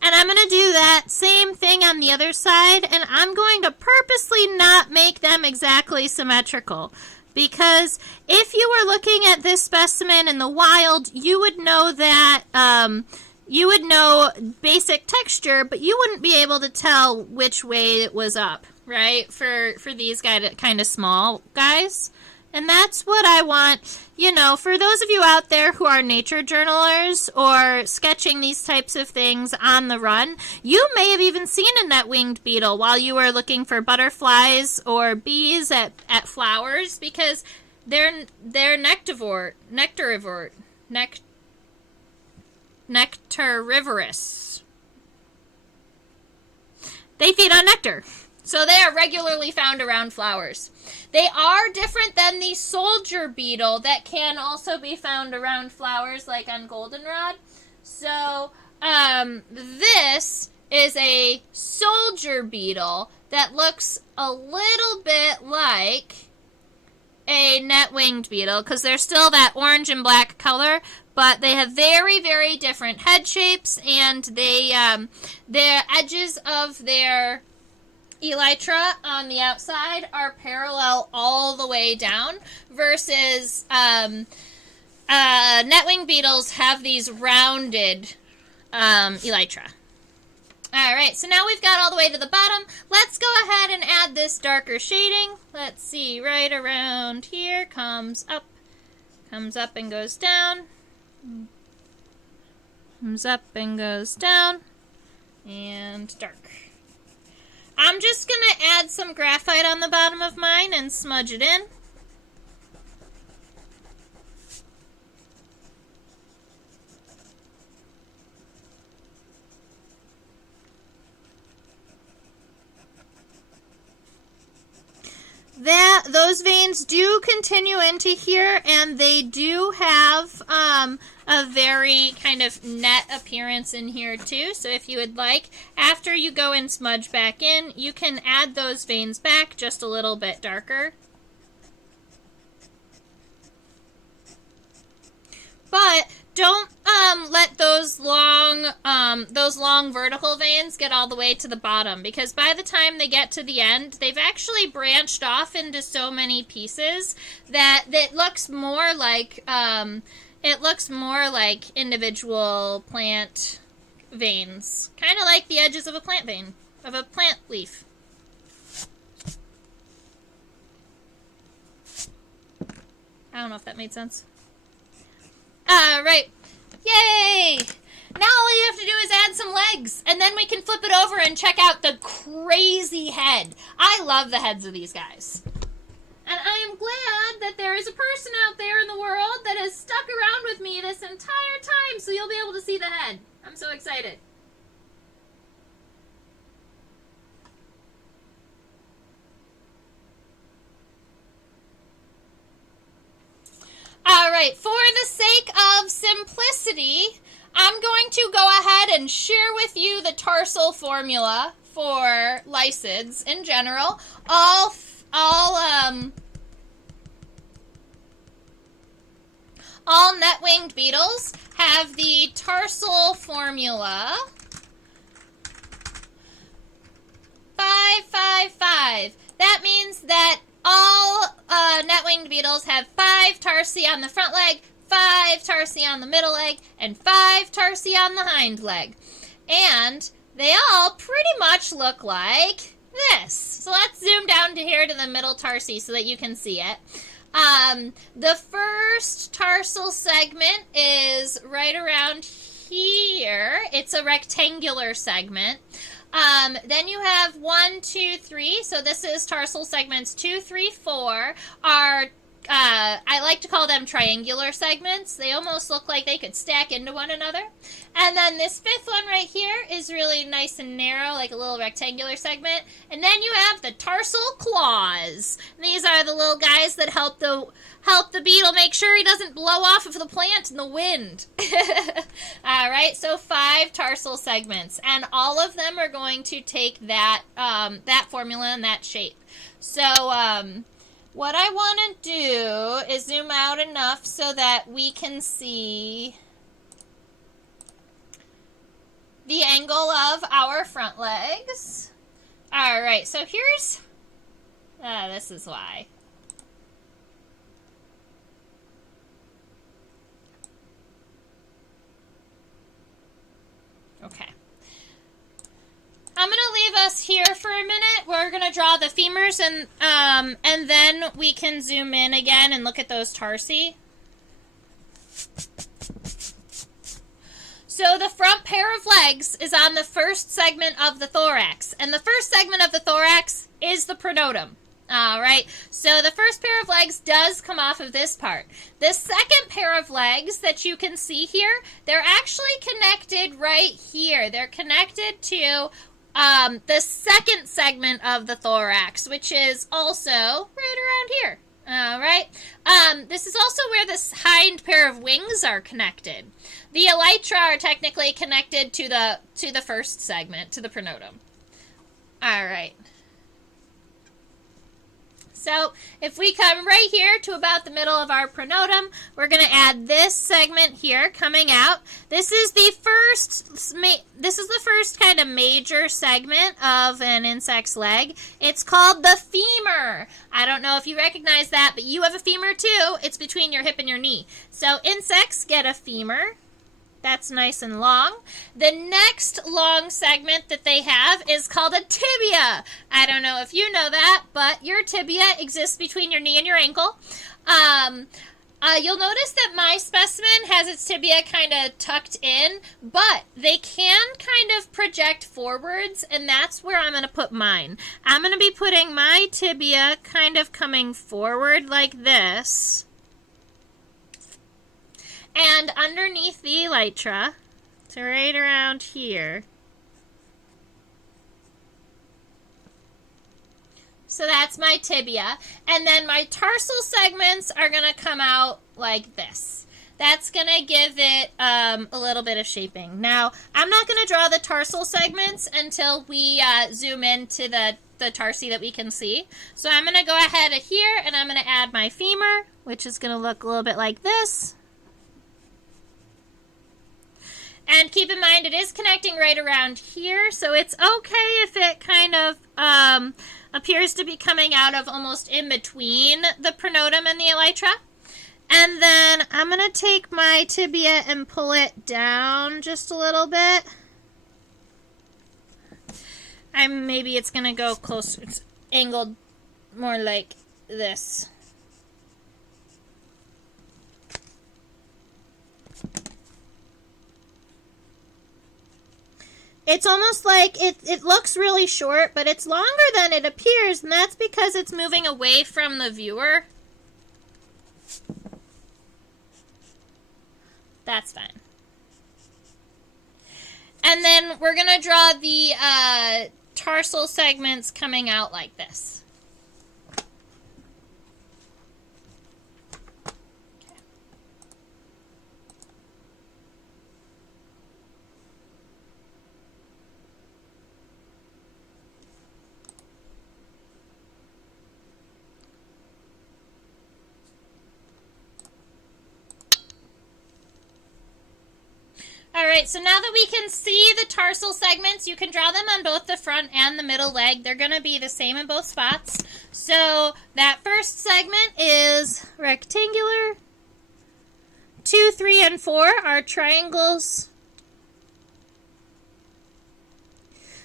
And I'm going to do that same thing on the other side, and I'm going to purposely not make them exactly symmetrical. Because if you were looking at this specimen in the wild, you would know that, you would know basic texture, but you wouldn't be able to tell which way it was up, right? For these kind of small guys. And that's what I want, you know, for those of you out there who are nature journalers or sketching these types of things on the run, you may have even seen a net-winged beetle while you were looking for butterflies or bees at flowers, because they're nectarivorous. They feed on nectar. So they are regularly found around flowers. They are different than the soldier beetle that can also be found around flowers, like on goldenrod. So this is a soldier beetle that looks a little bit like a net-winged beetle, because they're still that orange and black color, but they have very, very different head shapes, and they the edges of their elytra on the outside are parallel all the way down, versus net-winged beetles have these rounded elytra. Alright, so now we've got all the way to the bottom. Let's go ahead and add this darker shading. Let's see, right around here, comes up and goes down. Comes up and goes down. And dark. I'm just going to add some graphite on the bottom of mine and smudge it in. Those veins do continue into here, and they do have a very kind of net appearance in here too. So if you would like, after you go and smudge back in, you can add those veins back just a little bit darker. But don't let those long vertical veins get all the way to the bottom, because by the time they get to the end, they've actually branched off into so many pieces that it looks more like individual plant veins, kind of like the edges of a plant vein, of a plant leaf. I don't know if that made sense. Right. Yay! Now all you have to do is add some legs, and then we can flip it over and check out the crazy head. I love the heads of these guys. And I am glad that there is a person out there in the world that has stuck around with me this entire time, so you'll be able to see the head. I'm so excited. Alright, for the sake of simplicity, I'm going to go ahead and share with you the tarsal formula for lycids in general. All net-winged beetles have the tarsal formula 555. That means that all net-winged beetles have 5 tarsi on the front leg, 5 tarsi on the middle leg, and 5 tarsi on the hind leg. And they all pretty much look like this. So let's zoom down to here to the middle tarsi so that you can see it. The first tarsal segment is right around here. It's a rectangular segment. Then you have 1, 2, 3. So this is tarsal segments 2, 3, 4 are I like to call them triangular segments. They almost look like they could stack into one another. And then this fifth one right here is really nice and narrow, like a little rectangular segment. And then you have the tarsal claws. And these are the little guys that help the beetle make sure he doesn't blow off of the plant in the wind. All right, so 5 tarsal segments, and all of them are going to take that that formula and that shape. So what I want to do is zoom out enough so that we can see the angle of our front legs. All right, so here's, this is why. Okay. I'm going to leave us here for a minute. We're going to draw the femurs, and then we can zoom in again and look at those tarsi. So the front pair of legs is on the first segment of the thorax, and the first segment of the thorax is the pronotum. All right, so the first pair of legs does come off of this part. The second pair of legs that you can see here, they're actually connected right here. They're connected to the second segment of the thorax, which is also right around here. All right. This is also where this hind pair of wings are connected. The elytra are technically connected to the first segment, to the pronotum. All right. So if we come right here to about the middle of our pronotum, we're going to add this segment here coming out. This is the first kind of major segment of an insect's leg. It's called the femur. I don't know if you recognize that, but you have a femur too. It's between your hip and your knee. So insects get a femur. That's nice and long. The next long segment that they have is called a tibia. I don't know if you know that, but your tibia exists between your knee and your ankle. You'll notice that my specimen has its tibia kind of tucked in, but they can kind of project forwards, and that's where I'm going to put mine. I'm going to be putting my tibia kind of coming forward like this. And underneath the elytra, so right around here. So that's my tibia. And then my tarsal segments are going to come out like this. That's going to give it a little bit of shaping. Now, I'm not going to draw the tarsal segments until we zoom into the tarsi that we can see. So I'm going to go ahead here, and I'm going to add my femur, which is going to look a little bit like this. And keep in mind, it is connecting right around here, so it's okay if it kind of appears to be coming out of almost in between the pronotum and the elytra. And then I'm going to take my tibia and pull it down just a little bit. Maybe it's going to go closer. It's angled more like this. It's almost like it looks really short, but it's longer than it appears, and that's because it's moving away from the viewer. That's fine. And then we're going to draw the tarsal segments coming out like this. Alright, so now that we can see the tarsal segments, you can draw them on both the front and the middle leg. They're going to be the same in both spots. So that first segment is rectangular. 2, 3, and 4 are triangles.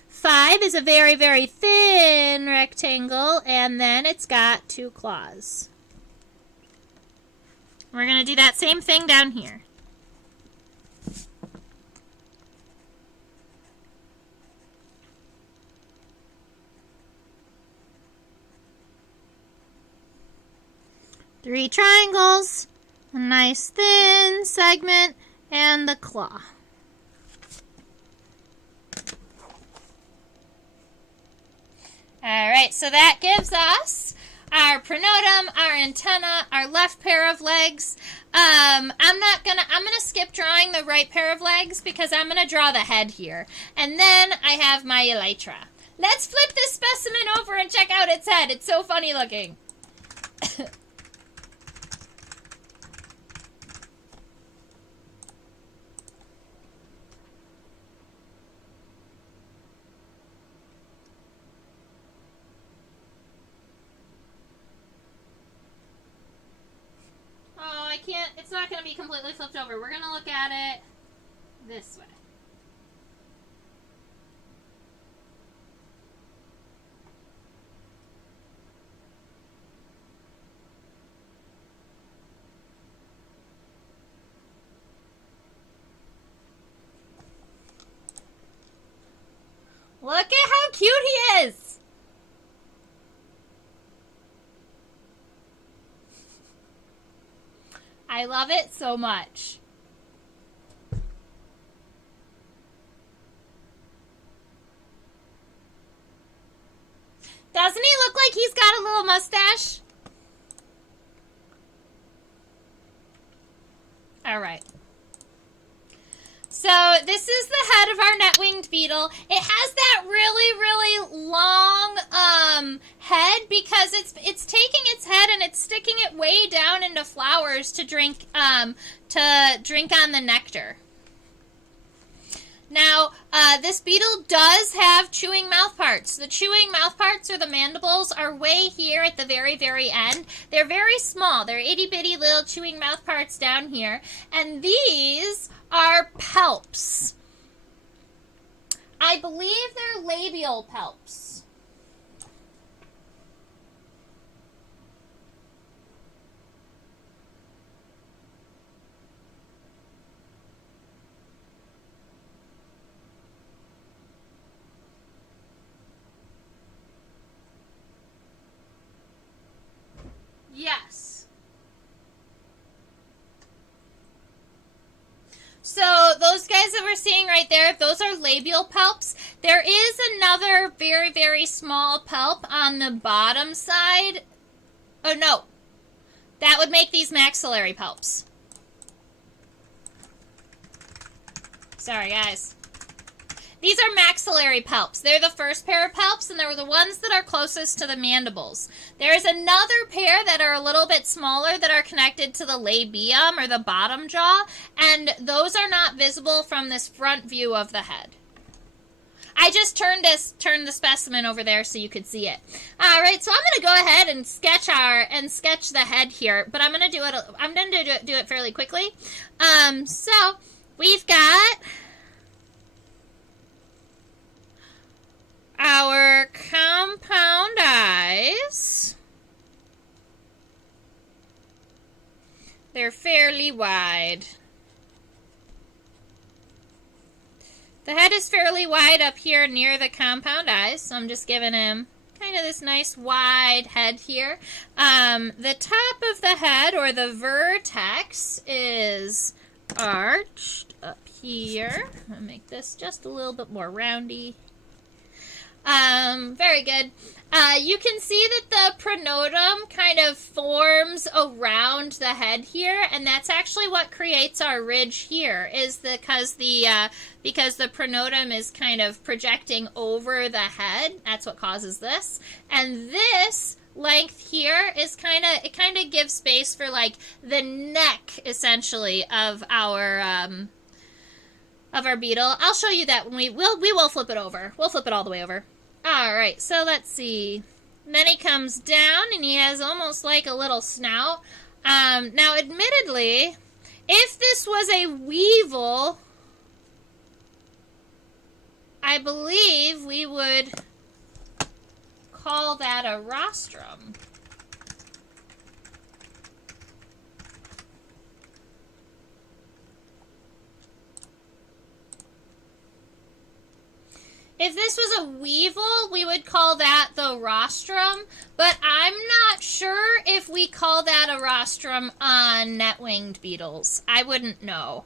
5 is a very, very thin rectangle, and then it's got 2 claws. We're going to do that same thing down here. 3 triangles, a nice thin segment, and the claw. Alright, so that gives us our pronotum, our antenna, our left pair of legs. I'm gonna skip drawing the right pair of legs because I'm gonna draw the head here. And then I have my elytra. Let's flip this specimen over and check out its head. It's so funny looking. It's not going to be completely flipped over. We're going to look at it this way. Look at how cute he is! I love it so much. Doesn't he look like he's got a little mustache? All right. So this is the head of our net-winged beetle. It has that really, really long head because it's taking its head and it's sticking it way down into flowers to drink on the nectar. Now, this beetle does have chewing mouth parts. The chewing mouth parts, or the mandibles, are way here at the very, very end. They're very small. They're itty-bitty little chewing mouth parts down here. And these are palps. I believe they're labial palps. Yes. So those guys that we're seeing right there, those are labial palps. There is another very, very small palp on the bottom side. Oh, no. That would make these maxillary palps. Sorry, guys. These are maxillary palps. They're the first pair of palps, and they're the ones that are closest to the mandibles. There's another pair that are a little bit smaller that are connected to the labium, or the bottom jaw, and those are not visible from this front view of the head. I just turned the specimen over there so you could see it. All right, so I'm going to go ahead and sketch the head here, but I'm going to do it fairly quickly. So we've got our compound eyes. They're fairly wide. The head is fairly wide up here near the compound eyes, so I'm just giving him kind of this nice wide head here. The top of the head, or the vertex, is arched up here. I'll make this just a little bit more roundy. Very good. You can see that the pronotum kind of forms around the head here, and that's actually what creates our ridge here, is because the pronotum is kind of projecting over the head. That's what causes this. And this length here is kind of gives space for like the neck, essentially, of our beetle. I'll show you that when we will flip it over. We'll flip it all the way over. Alright, so let's see. Then he comes down and he has almost like a little snout. Now, admittedly, if this was a weevil, I believe we would call that a rostrum. If this was a weevil, we would call that the rostrum, but I'm not sure sure if we call that a rostrum on net-winged beetles. I wouldn't know.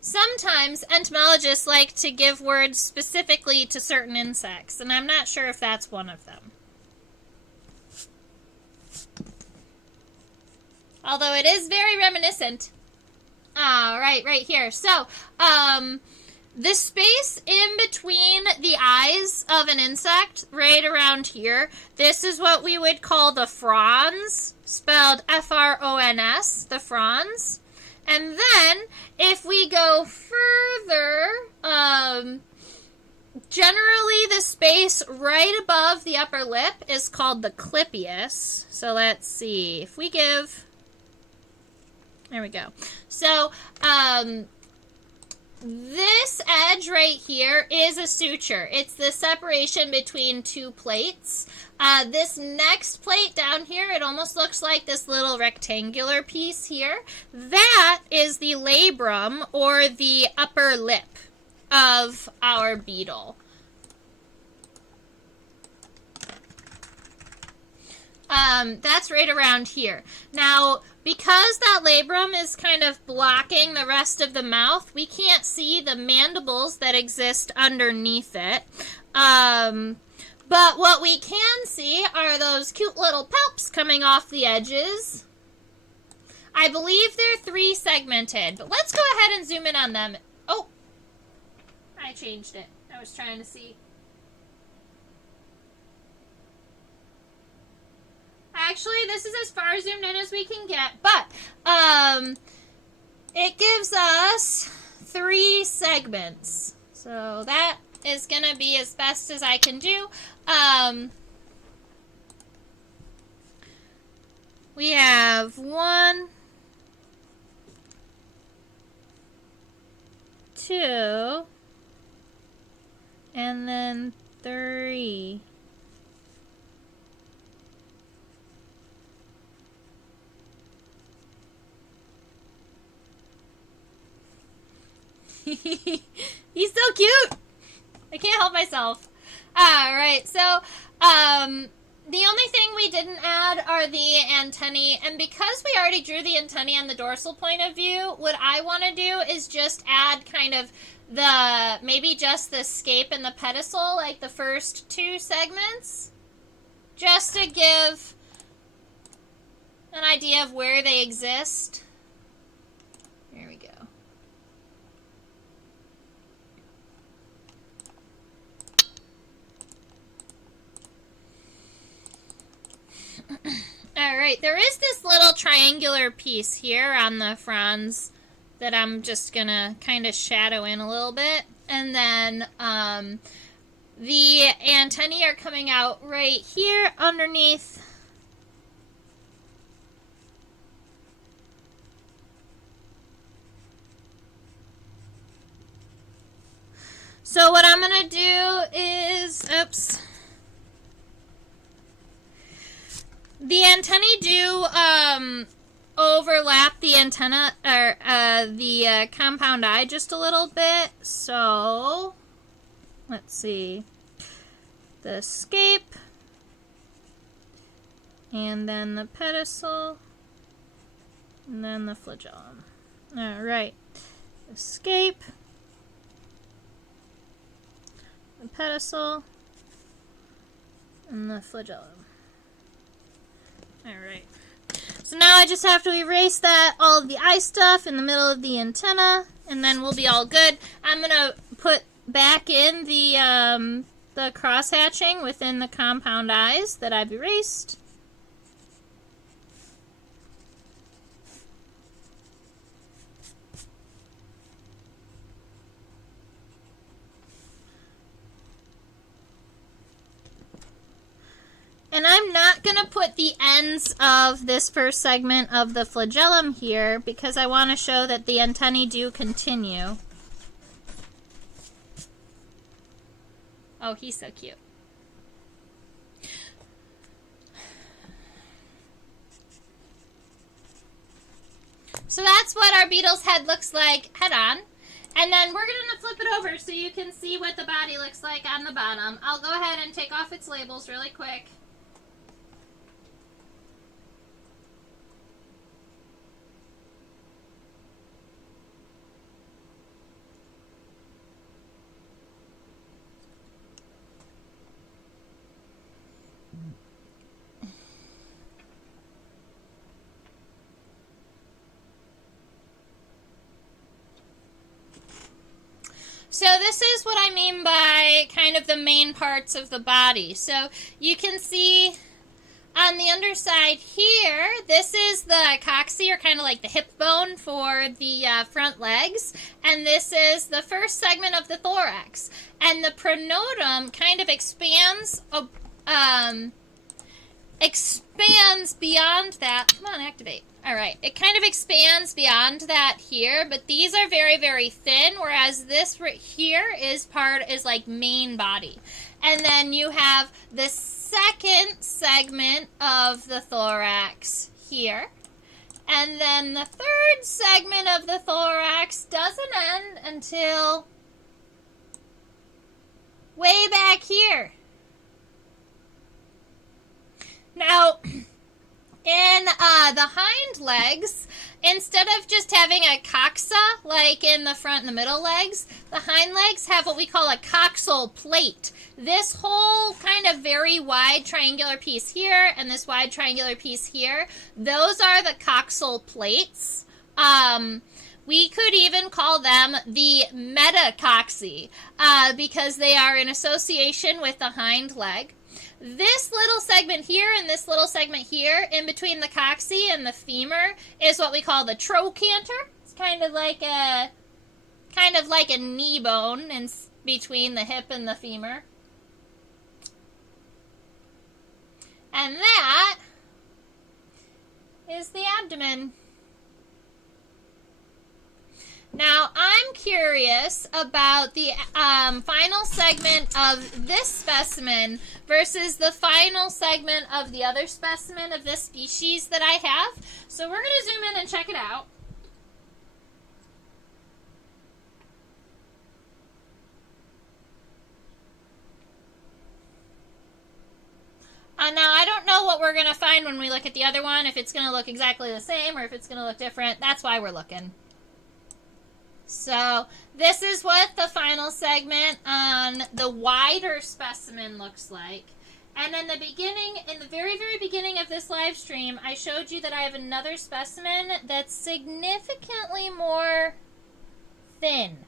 Sometimes entomologists like to give words specifically to certain insects, and I'm not sure if that's one of them. Although it is very reminiscent. Right here. So, the space in between the eyes of an insect, right around here, this is what we would call the frons, spelled F-R-O-N-S, the frons. And then, if we go further, generally the space right above the upper lip is called the clypeus. So let's see, if we give... There we go. So, this edge right here is a suture. It's the separation between two plates. This next plate down here, it almost looks like this little rectangular piece here. That is the labrum, or the upper lip of our beetle. That's right around here. Now, because that labrum is kind of blocking the rest of the mouth, we can't see the mandibles that exist underneath it. But what we can see are those cute little palps coming off the edges. I believe they're 3-segmented, but let's go ahead and zoom in on them. Oh, I changed it. I was trying to see. Actually, this is as far zoomed in as we can get, but it gives us 3 segments. So that is going to be as best as I can do. We have 1, 2, and then 3. He's so cute. I can't help myself. Alright, so the only thing we didn't add are the antennae, and because we already drew the antennae on the dorsal point of view, what I want to do is just add kind of maybe just the scape and the pedicel, like the first 2 segments, just to give an idea of where they exist. There we go. Alright, there is this little triangular piece here on the frons that I'm just gonna kind of shadow in a little bit. And then the antennae are coming out right here underneath. So what I'm gonna do is, oops. The antennae do overlap the antenna, or the compound eye just a little bit. So, let's see. The scape, and then the pedicel, and then the flagellum. Alright. The scape, the pedicel, and the flagellum. Alright, so now I just have to erase all of the eye stuff in the middle of the antenna, and then we'll be all good. I'm going to put back in the cross-hatching within the compound eyes that I've erased. And I'm not going to put the ends of this first segment of the flagellum here because I want to show that the antennae do continue. Oh, he's so cute. So that's what our beetle's head looks like head on. And then we're going to flip it over so you can see what the body looks like on the bottom. I'll go ahead and take off its labels really quick. So this is what I mean by kind of the main parts of the body. So you can see on the underside here, this is the coccyx, or kind of like the hip bone for the front legs. And this is the first segment of the thorax. And the pronotum kind of expands beyond that. Come on, activate. All right, it kind of expands beyond that here, but these are very, very thin, whereas this right here is like main body. And then you have the second segment of the thorax here. And then the third segment of the thorax doesn't end until way back here. Now, in the hind legs, instead of just having a coxa like in the front and the middle legs, the hind legs have what we call a coxal plate. This whole kind of very wide triangular piece here and this wide triangular piece here, those are the coxal plates. We could even call them the metacoxy because they are in association with the hind leg. This little segment here and this little segment here in between the coccyx and the femur is what we call the trochanter. It's kind of like a knee bone in between the hip and the femur. And that is the abdomen. Now, I'm curious about the final segment of this specimen versus the final segment of the other specimen of this species that I have. So we're going to zoom in and check it out. Now, I don't know what we're going to find when we look at the other one, if it's going to look exactly the same or if it's going to look different. That's why we're looking. So this is what the final segment on the wider specimen looks like. And in the beginning, in the very, very beginning of this live stream, I showed you that I have another specimen that's significantly more thin.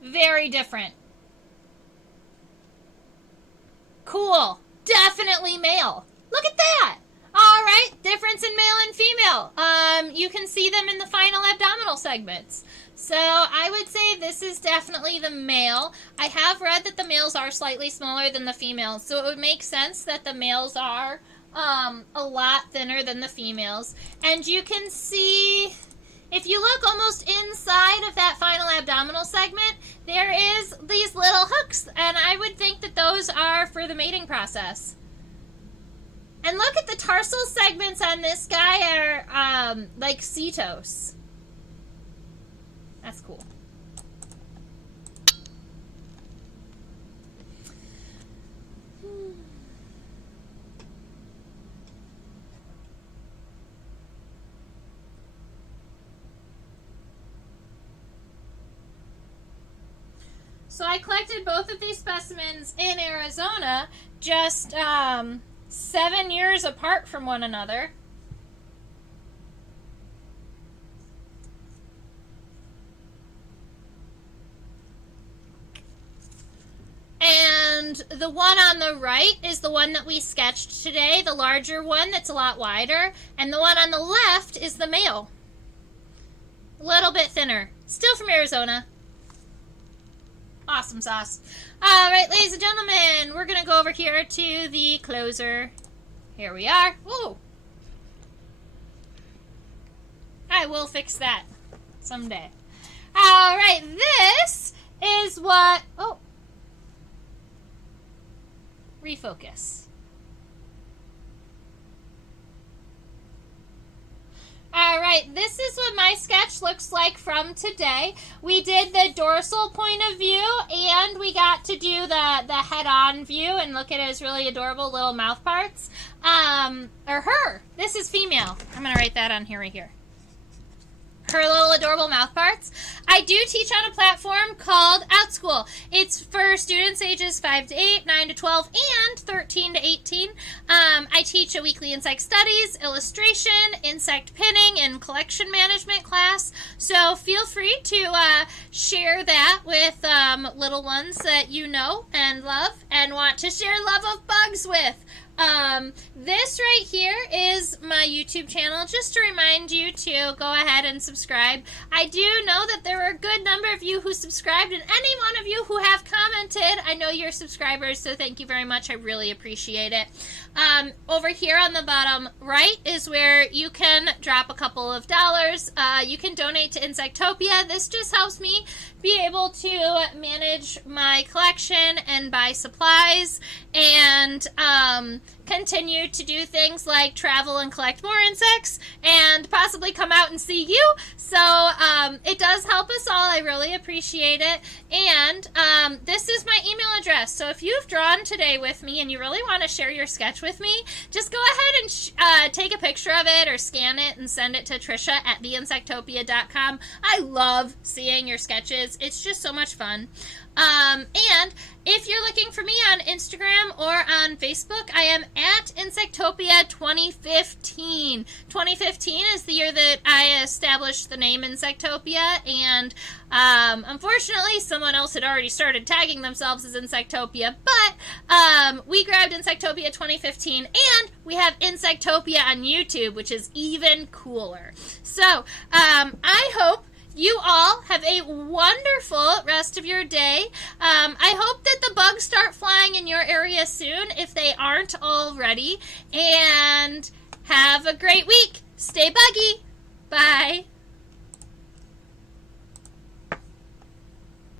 Very different. Cool. Definitely male. Look at that. All right. Difference in male and female. You can see them in the final abdominal segments. So I would say this is definitely the male. I have read that the males are slightly smaller than the females, so it would make sense that the males are a lot thinner than the females. And you can see, if you look almost inside of that final abdominal segment, there is these little hooks, and I would think that those are for the mating process. And look at the tarsal segments on this guy are like cetos. That's cool. So I collected both of these specimens in Arizona, just 7 years apart from one another. And the one on the right is the one that we sketched today, the larger one that's a lot wider. And the one on the left is the male. A little bit thinner. Still from Arizona. Awesome sauce. All right, ladies and gentlemen, we're going to go over here to the closer. Here we are. Ooh. All I will fix that someday. All right, this is what... Oh. Refocus. All right, this is what my sketch looks like from today. We did the dorsal point of view, and we got to do the head-on view and look at his really adorable little mouth parts. Or her. This is female. I'm going to write that on here right here. Her little adorable mouth parts. I do teach on a platform called OutSchool. It's for students ages 5 to 8, 9 to 12, and 13 to 18. I teach a weekly insect studies, illustration, insect pinning, and collection management class. So feel free to share that with little ones that you know and love and want to share love of bugs with. This right here is my YouTube channel, just to remind you to go ahead and subscribe. I do know that there are a good number of you who subscribed, and any one of you who have commented, I know you're subscribers, so thank you very much. I really appreciate it. Over here on the bottom right is where you can drop a couple of dollars. You can donate to Insectopia. This just helps me be able to manage my collection and buy supplies and continue to do things like travel and collect more insects and possibly come out and see you. So it does help us all. I really appreciate it. And this is my email address. So if you've drawn today with me and you really want to share your sketch with me, just go ahead and take a picture of it or scan it and send it to Trisha@theinsectopia.com. I love seeing your sketches. It's just so much fun. And if you're looking for me on Instagram or on Facebook, I am at Insectopia 2015. 2015 is the year that I established the name Insectopia, and unfortunately someone else had already started tagging themselves as Insectopia, but we grabbed Insectopia 2015, and we have Insectopia on YouTube, which is even cooler. So I hope you all have a wonderful rest of your day. I hope that the bugs start flying in your area soon, if they aren't already. And have a great week. Stay buggy. Bye.